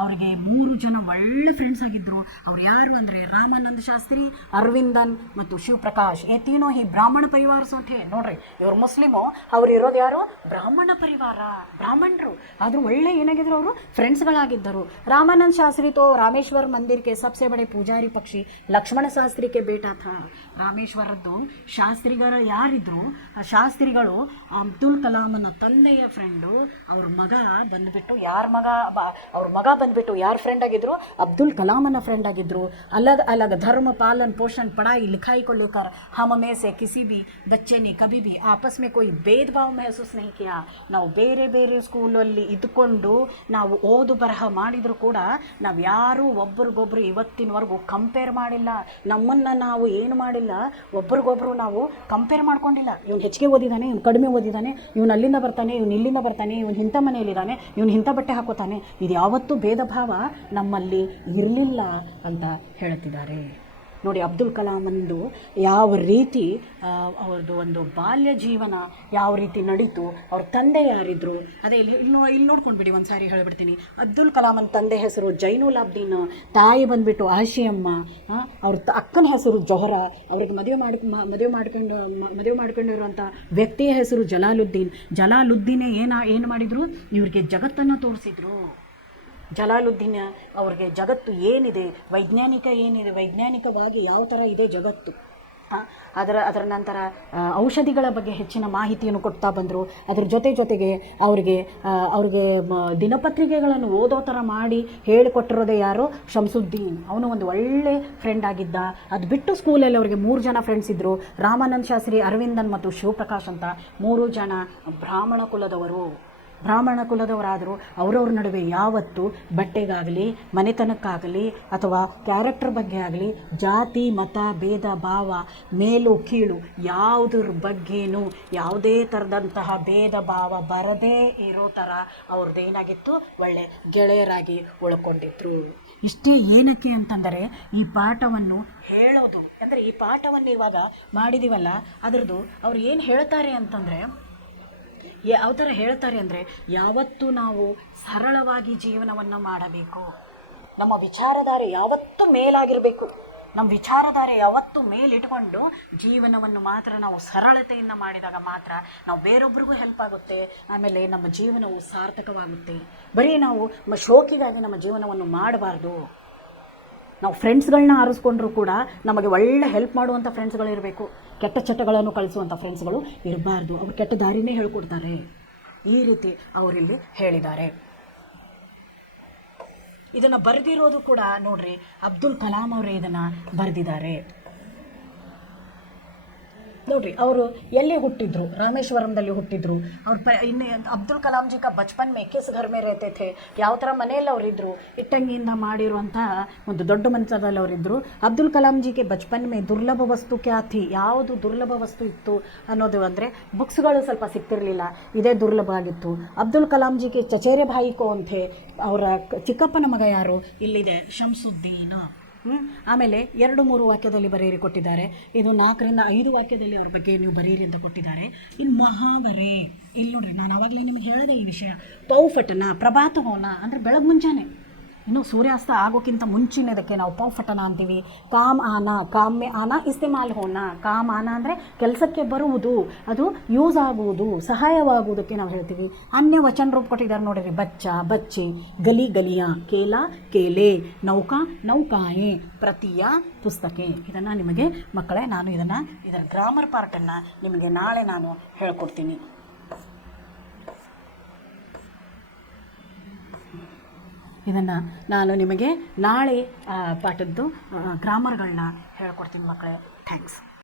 ಅವರಿಗೆ 3 ಜನ ಒಳ್ಳೆ ಫ್ರೆಂಡ್ಸ್ ಆಗಿದ್ದರು. ಅವ್ರು ಯಾರು ಅಂದರೆ ರಾಮಾನಂದ ಶಾಸ್ತ್ರಿ, ಅರವಿಂದನ್ ಮತ್ತು ಶಿವಪ್ರಕಾಶ್. ತೀನೋ ಈ ಬ್ರಾಹ್ಮಣ ಪರಿವಾರ ಸೋತೆ. ನೋಡ್ರಿ, ಇವರು ಮುಸ್ಲಿಮು, ಅವ್ರು ಇರೋದು ಯಾರು, ಬ್ರಾಹ್ಮಣ ಪರಿವಾರ, ಬ್ರಾಹ್ಮಣರು. ಆದರೂ ಒಳ್ಳೆ ಏನಾಗಿದ್ರು, ಅವರು ಫ್ರೆಂಡ್ಸ್ಗಳಾಗಿದ್ದರು. ರಾಮಾನಂದ ಶಾಸ್ತ್ರಿ ತೋ ರಾಮೇಶ್ವರ ಮಂದಿರಕ್ಕೆ ಸಬ್ಸೆ ಬಡೆ ಪೂಜಾರಿ ಪಕ್ಷಿ ಲಕ್ಷ್ಮಣ ಶಾಸ್ತ್ರಿಗೆ ಬೇಟಾ ಥಾ. ರಾಮೇಶ್ವರದ್ದು ಶಾಸ್ತ್ರಿಗಳ ಯಾರಿದ್ರು, ಆ ಶಾಸ್ತ್ರಿಗಳು ಅಬ್ದುಲ್ ಕಲಾಮನ ತಂದೆಯ ಫ್ರೆಂಡು. ಅವ್ರ ಮಗ ಬಂದುಬಿಟ್ಟು ಅವ್ರ ಮಗ ಬಂದ್ಬಿಟ್ಟು ಯಾರ ಫ್ರೆಂಡ್ ಆಗಿದ್ರು, ಅಬ್ದುಲ್ ಕಲಾಮನ ಫ್ರೆಂಡ್ ಆಗಿದ್ರು. अलग अलग धर्म पालन पोषण पढ़ाई लिखाई को लेकर हम में से किसी भी बच्चे ने कभी भी आपस में कोई भेदभाव महसूस नहीं किया. ನಾವು ಬೇರೆ ಬೇರೆ ಸ್ಕೂಲಲ್ಲಿ ಇದ್ಕೊಂಡು ನಾವು ಓದು ಬರಹ ಮಾಡಿದರೂ ಕೂಡ ನಾವು ಯಾರೂ ಒಬ್ರಿಗೊಬ್ರು ಇವತ್ತಿನವರೆಗೂ ಕಂಪೇರ್ ಮಾಡಿಲ್ಲ. ನಮ್ಮನ್ನು ನಾವು ಏನು ಮಾಡಿಲ್ಲ, ಒಬ್ರಿಗೊಬ್ರು ನಾವು ಕಂಪೇರ್ ಮಾಡ್ಕೊಂಡಿಲ್ಲ. ಇವನು ಹೆಚ್ಚಿಗೆ ಓದಿದ್ದಾನೆ, ಇವನು ಕಡಿಮೆ ಓದಿದ್ದಾನೆ, ಇವನು ಅಲ್ಲಿಂದ ಬರ್ತಾನೆ, ಇವನು ಇಲ್ಲಿಂದ ಬರ್ತಾನೆ, ಇವನು ಇಂಥ ಮನೆಯಲ್ಲಿದ್ದಾನೆ, ಇವನು ಇಂಥ ಬಟ್ಟೆ ಹಾಕೋತಾನೆ, ಇದು ಯಾವತ್ತೂ ಭೇದ ಭಾವ ನಮ್ಮಲ್ಲಿ ಇರಲಿಲ್ಲ ಅಂತ ಹೇಳ್ತಿದ್ದಾರೆ. ನೋಡಿ, ಅಬ್ದುಲ್ ಕಲಾಮಂದು ಯಾವ ರೀತಿ ಅವ್ರದ್ದು ಒಂದು ಬಾಲ್ಯ ಜೀವನ ಯಾವ ರೀತಿ ನಡೀತು, ಅವ್ರ ತಂದೆ ಯಾರಿದ್ರು, ಅದೇ ಇಲ್ಲಿ ನೋಡ್ಕೊಂಡ್ಬಿಡಿ, ಒಂದು ಸಾರಿ ಹೇಳ್ಬಿಡ್ತೀನಿ. ಅಬ್ದುಲ್ ಕಲಾಮನ್ ತಂದೆ ಹೆಸರು ಜೈನುಲ್ ಅಬ್ದೀನ್, ತಾಯಿ ಬಂದುಬಿಟ್ಟು ಆಶಿಯಮ್ಮ, ಅವ್ರ ಅಕ್ಕನ ಹೆಸರು ಜೊಹರಾ, ಅವ್ರಿಗೆ ಮದುವೆ ಮಾಡ್ಕೊಂಡಿರುವಂಥ ವ್ಯಕ್ತಿಯ ಹೆಸರು ಜಲಾಲುದ್ದೀನ್. ಜಲಾಲುದ್ದೀನೇ ಏನು ಮಾಡಿದರು, ಇವ್ರಿಗೆ ಜಗತ್ತನ್ನು ತೋರಿಸಿದ್ರು. ಜಲಾಲುದ್ದೀನ್ ಅವ್ರಿಗೆ ಜಗತ್ತು ಏನಿದೆ, ವೈಜ್ಞಾನಿಕವಾಗಿ ಯಾವ ಥರ ಇದೆ ಜಗತ್ತು, ಅದರ ನಂತರ ಔಷಧಿಗಳ ಬಗ್ಗೆ ಹೆಚ್ಚಿನ ಮಾಹಿತಿಯನ್ನು ಕೊಡ್ತಾ ಬಂದರು. ಅದ್ರ ಜೊತೆಗೆ ಅವ್ರಿಗೆ ದಿನಪತ್ರಿಕೆಗಳನ್ನು ಓದೋ ಥರ ಮಾಡಿ ಹೇಳಿಕೊಟ್ಟಿರೋದೇ ಯಾರು, ಶಂಸುದ್ದೀನ್. ಅವನು ಒಂದು ಒಳ್ಳೆ ಫ್ರೆಂಡ್ ಆಗಿದ್ದ. ಅದು ಬಿಟ್ಟು ಸ್ಕೂಲಲ್ಲಿ ಅವ್ರಿಗೆ 3 ಜನ ಫ್ರೆಂಡ್ಸ್ ಇದ್ದರು, ರಾಮಾನಂದ ಶಾಸ್ತ್ರಿ, ಅರವಿಂದನ್ ಮತ್ತು ಶಿವಪ್ರಕಾಶ್ ಅಂತ 3 ಜನ ಬ್ರಾಹ್ಮಣ ಕುಲದವರಾದರೂ ಅವರವ್ರ ನಡುವೆ ಯಾವತ್ತೂ ಬಟ್ಟೆಗಾಗಲಿ, ಮನೆತನಕ್ಕಾಗಲಿ, ಅಥವಾ ಕ್ಯಾರೆಕ್ಟರ್ ಬಗ್ಗೆ ಆಗಲಿ, ಜಾತಿ ಮತ ಭೇದ ಭಾವ, ಮೇಲು ಕೀಳು ಯಾವುದ್ರ ಬಗ್ಗೆನೂ ಯಾವುದೇ ಥರದಂತಹ ಭೇದ ಭಾವ ಬರದೇ ಇರೋ ಥರ ಅವ್ರದ್ದೇನಾಗಿತ್ತು, ಒಳ್ಳೆ ಗೆಳೆಯರಾಗಿ ಉಳ್ಕೊಂಡಿದ್ರು. ಇಷ್ಟೇ ಏನಕ್ಕೆ ಅಂತಂದರೆ, ಈ ಪಾಠವನ್ನು ಹೇಳೋದು ಅಂದರೆ, ಈ ಪಾಠವನ್ನು ಇವಾಗ ಮಾಡಿದ್ದೀವಲ್ಲ, ಅದರದ್ದು ಅವ್ರು ಏನು ಹೇಳ್ತಾರೆ ಅಂತಂದರೆ, ಯಾವ ಥರ ಹೇಳ್ತಾರೆ ಅಂದರೆ, ಯಾವತ್ತೂ ನಾವು ಸರಳವಾಗಿ ಜೀವನವನ್ನು ಮಾಡಬೇಕು. ನಮ್ಮ ವಿಚಾರಧಾರೆ ಯಾವತ್ತೂ ಮೇಲಾಗಿರಬೇಕು. ನಮ್ಮ ವಿಚಾರಧಾರೆ ಯಾವತ್ತೂ ಮೇಲಿಟ್ಕೊಂಡು ಜೀವನವನ್ನು ಮಾತ್ರ ನಾವು ಸರಳತೆಯಿಂದ ಮಾಡಿದಾಗ ಮಾತ್ರ ನಾವು ಬೇರೊಬ್ಬರಿಗೂ ಹೆಲ್ಪ್ ಆಗುತ್ತೆ. ಆಮೇಲೆ ನಮ್ಮ ಜೀವನವು ಸಾರ್ಥಕವಾಗುತ್ತೆ. ಬರೀ ನಾವು ಶೋಕಿಗಾಗಿ ನಮ್ಮ ಜೀವನವನ್ನು ಮಾಡಬಾರ್ದು. ನಾವು ಫ್ರೆಂಡ್ಸ್ಗಳನ್ನ ಆರಿಸ್ಕೊಂಡ್ರೂ ಕೂಡ ನಮಗೆ ಒಳ್ಳೆ ಹೆಲ್ಪ್ ಮಾಡುವಂಥ ಫ್ರೆಂಡ್ಸ್ಗಳಿರಬೇಕು. ಕೆಟ್ಟ ಚಟಗಳನ್ನು ಕಳಿಸುವಂಥ ಫ್ರೆಂಡ್ಸ್ಗಳು ಇರಬಾರ್ದು. ಅವರು ಕೆಟ್ಟ ದಾರಿನೇ ಹೇಳ್ಕೊಡ್ತಾರೆ. ಈ ರೀತಿ ಅವರಿಲ್ಲಿ ಹೇಳಿದ್ದಾರೆ. ಇದನ್ನು ಬರೆದಿರೋದು ಕೂಡ ನೋಡ್ರಿ ಅಬ್ದುಲ್ ಕಲಾಂ ಅವರೇ ಇದನ್ನು ಬರೆದಿದ್ದಾರೆ ನೋಡ್ರಿ. ಅವರು ಎಲ್ಲಿ ಹುಟ್ಟಿದ್ರು? ರಾಮೇಶ್ವರಂದಲ್ಲಿ ಹುಟ್ಟಿದ್ರು. ಅವ್ರು ಇನ್ನೇ ಅಬ್ದುಲ್ ಕಲಾಂ ಜಿ ಕಾ ಬಚ್ಪನ್ ಮೇ ಕಿಸ್ ಘರ್ ಮೇ रहते थे, ಯಾವ ಥರ ಮನೆಯಲ್ಲಿ ಅವರಿದ್ದರು, ಇಟ್ಟಂಗಿಯಿಂದ ಮಾಡಿರುವಂಥ ಒಂದು ದೊಡ್ಡ ಮಂಚದಲ್ಲಿ ಅವರಿದ್ದರು. ಅಬ್ದುಲ್ ಕಲಾಂ ಜಿಗೆ ಬಚ್ಪನ್ ಮೇ ದುರ್ಲಭ ವಸ್ತು ಕ್ಯಾ ಥಿ, ಯಾವುದು ದುರ್ಲಭ ವಸ್ತು ಇತ್ತು ಅನ್ನೋದು ಅಂದರೆ ಬುಕ್ಸ್ಗಳು ಸ್ವಲ್ಪ ಸಿಗ್ತಿರಲಿಲ್ಲ, ಇದೇ ದುರ್ಲಭ ಆಗಿತ್ತು. ಅಬ್ದುಲ್ ಕಲಾಂ ಜಿಗೆ ಚಚೇರೆ ಭಾಯಿ ಕೋನ್ ಥೆ, ಅವರ ಚಿಕ್ಕಪ್ಪನ ಮಗ ಯಾರು? ಇಲ್ಲಿದೆ ಶಂಸುದ್ದೀನ್. ಆಮೇಲೆ 2-3 ವಾಕ್ಯದಲ್ಲಿ ಬರೆಯಿರಿ ಕೊಟ್ಟಿದ್ದಾರೆ. ಇದು 4-5 ವಾಕ್ಯದಲ್ಲಿ ಅವ್ರ ಬಗ್ಗೆ ನೀವು ಬರೆಯಿರಿ ಅಂತ ಕೊಟ್ಟಿದ್ದಾರೆ. ಇನ್ನು ಮಹಾವರೆ, ಇಲ್ಲಿ ನೋಡ್ರಿ, ನಾನು ಆವಾಗಲೇ ನಿಮಗೆ ಹೇಳಿದೆ ಈ ವಿಷಯ. ಪೌಫಟನ, ಪ್ರಭಾತ ಹೋನ ಅಂದರೆ ಬೆಳಗ್ಗೆ ಮುಂಜಾನೆ, ಇನ್ನು ಸೂರ್ಯಾಸ್ತ ಆಗೋಕ್ಕಿಂತ ಮುಂಚಿನದಕ್ಕೆ ನಾವು ಪೌಫಟನ ಅಂತೀವಿ. ಕಾಮ್ ಆನ, ಕಾಮ್ಯ ಆನ, ಇಸ್ತೆಮಾಲ್ ಹೋನ. ಕಾಮ್ ಆನ ಅಂದರೆ ಕೆಲಸಕ್ಕೆ ಬರುವುದು, ಅದು ಯೂಸ್ ಆಗುವುದು, ಸಹಾಯವಾಗುವುದಕ್ಕೆ ನಾವು ಹೇಳ್ತೀವಿ. ಅನ್ಯ ವಚನ ರೂಪ ಕೊಟ್ಟಿದ್ದಾರೆ ನೋಡಿರಿ. ಬಚ್ಚ, ಬಚ್ಚಿ, ಗಲಿ ಗಲಿಯ, ಕೇಲ ಕೇಲೆ, ನೌಕಾ ನೌಕಾಯೆ, ಪ್ರತಿಯ ಪುಸ್ತಕೆ. ಇದನ್ನು ನಿಮಗೆ ಮಕ್ಕಳೇ ನಾನು ಇದರ ಗ್ರಾಮರ್ ಪಾರ್ಟನ್ನು ನಿಮಗೆ ನಾಳೆ ನಾನು ಹೇಳ್ಕೊಡ್ತೀನಿ. ಇದನ್ನು ನಾನು ನಿಮಗೆ ನಾಳೆ ಪಾಠದ್ದು ಗ್ರಾಮರ್ಗಳನ್ನ ಹೇಳ್ಕೊಡ್ತೀನಿ ಮಕ್ಕಳೇ. ಥ್ಯಾಂಕ್ಸ್.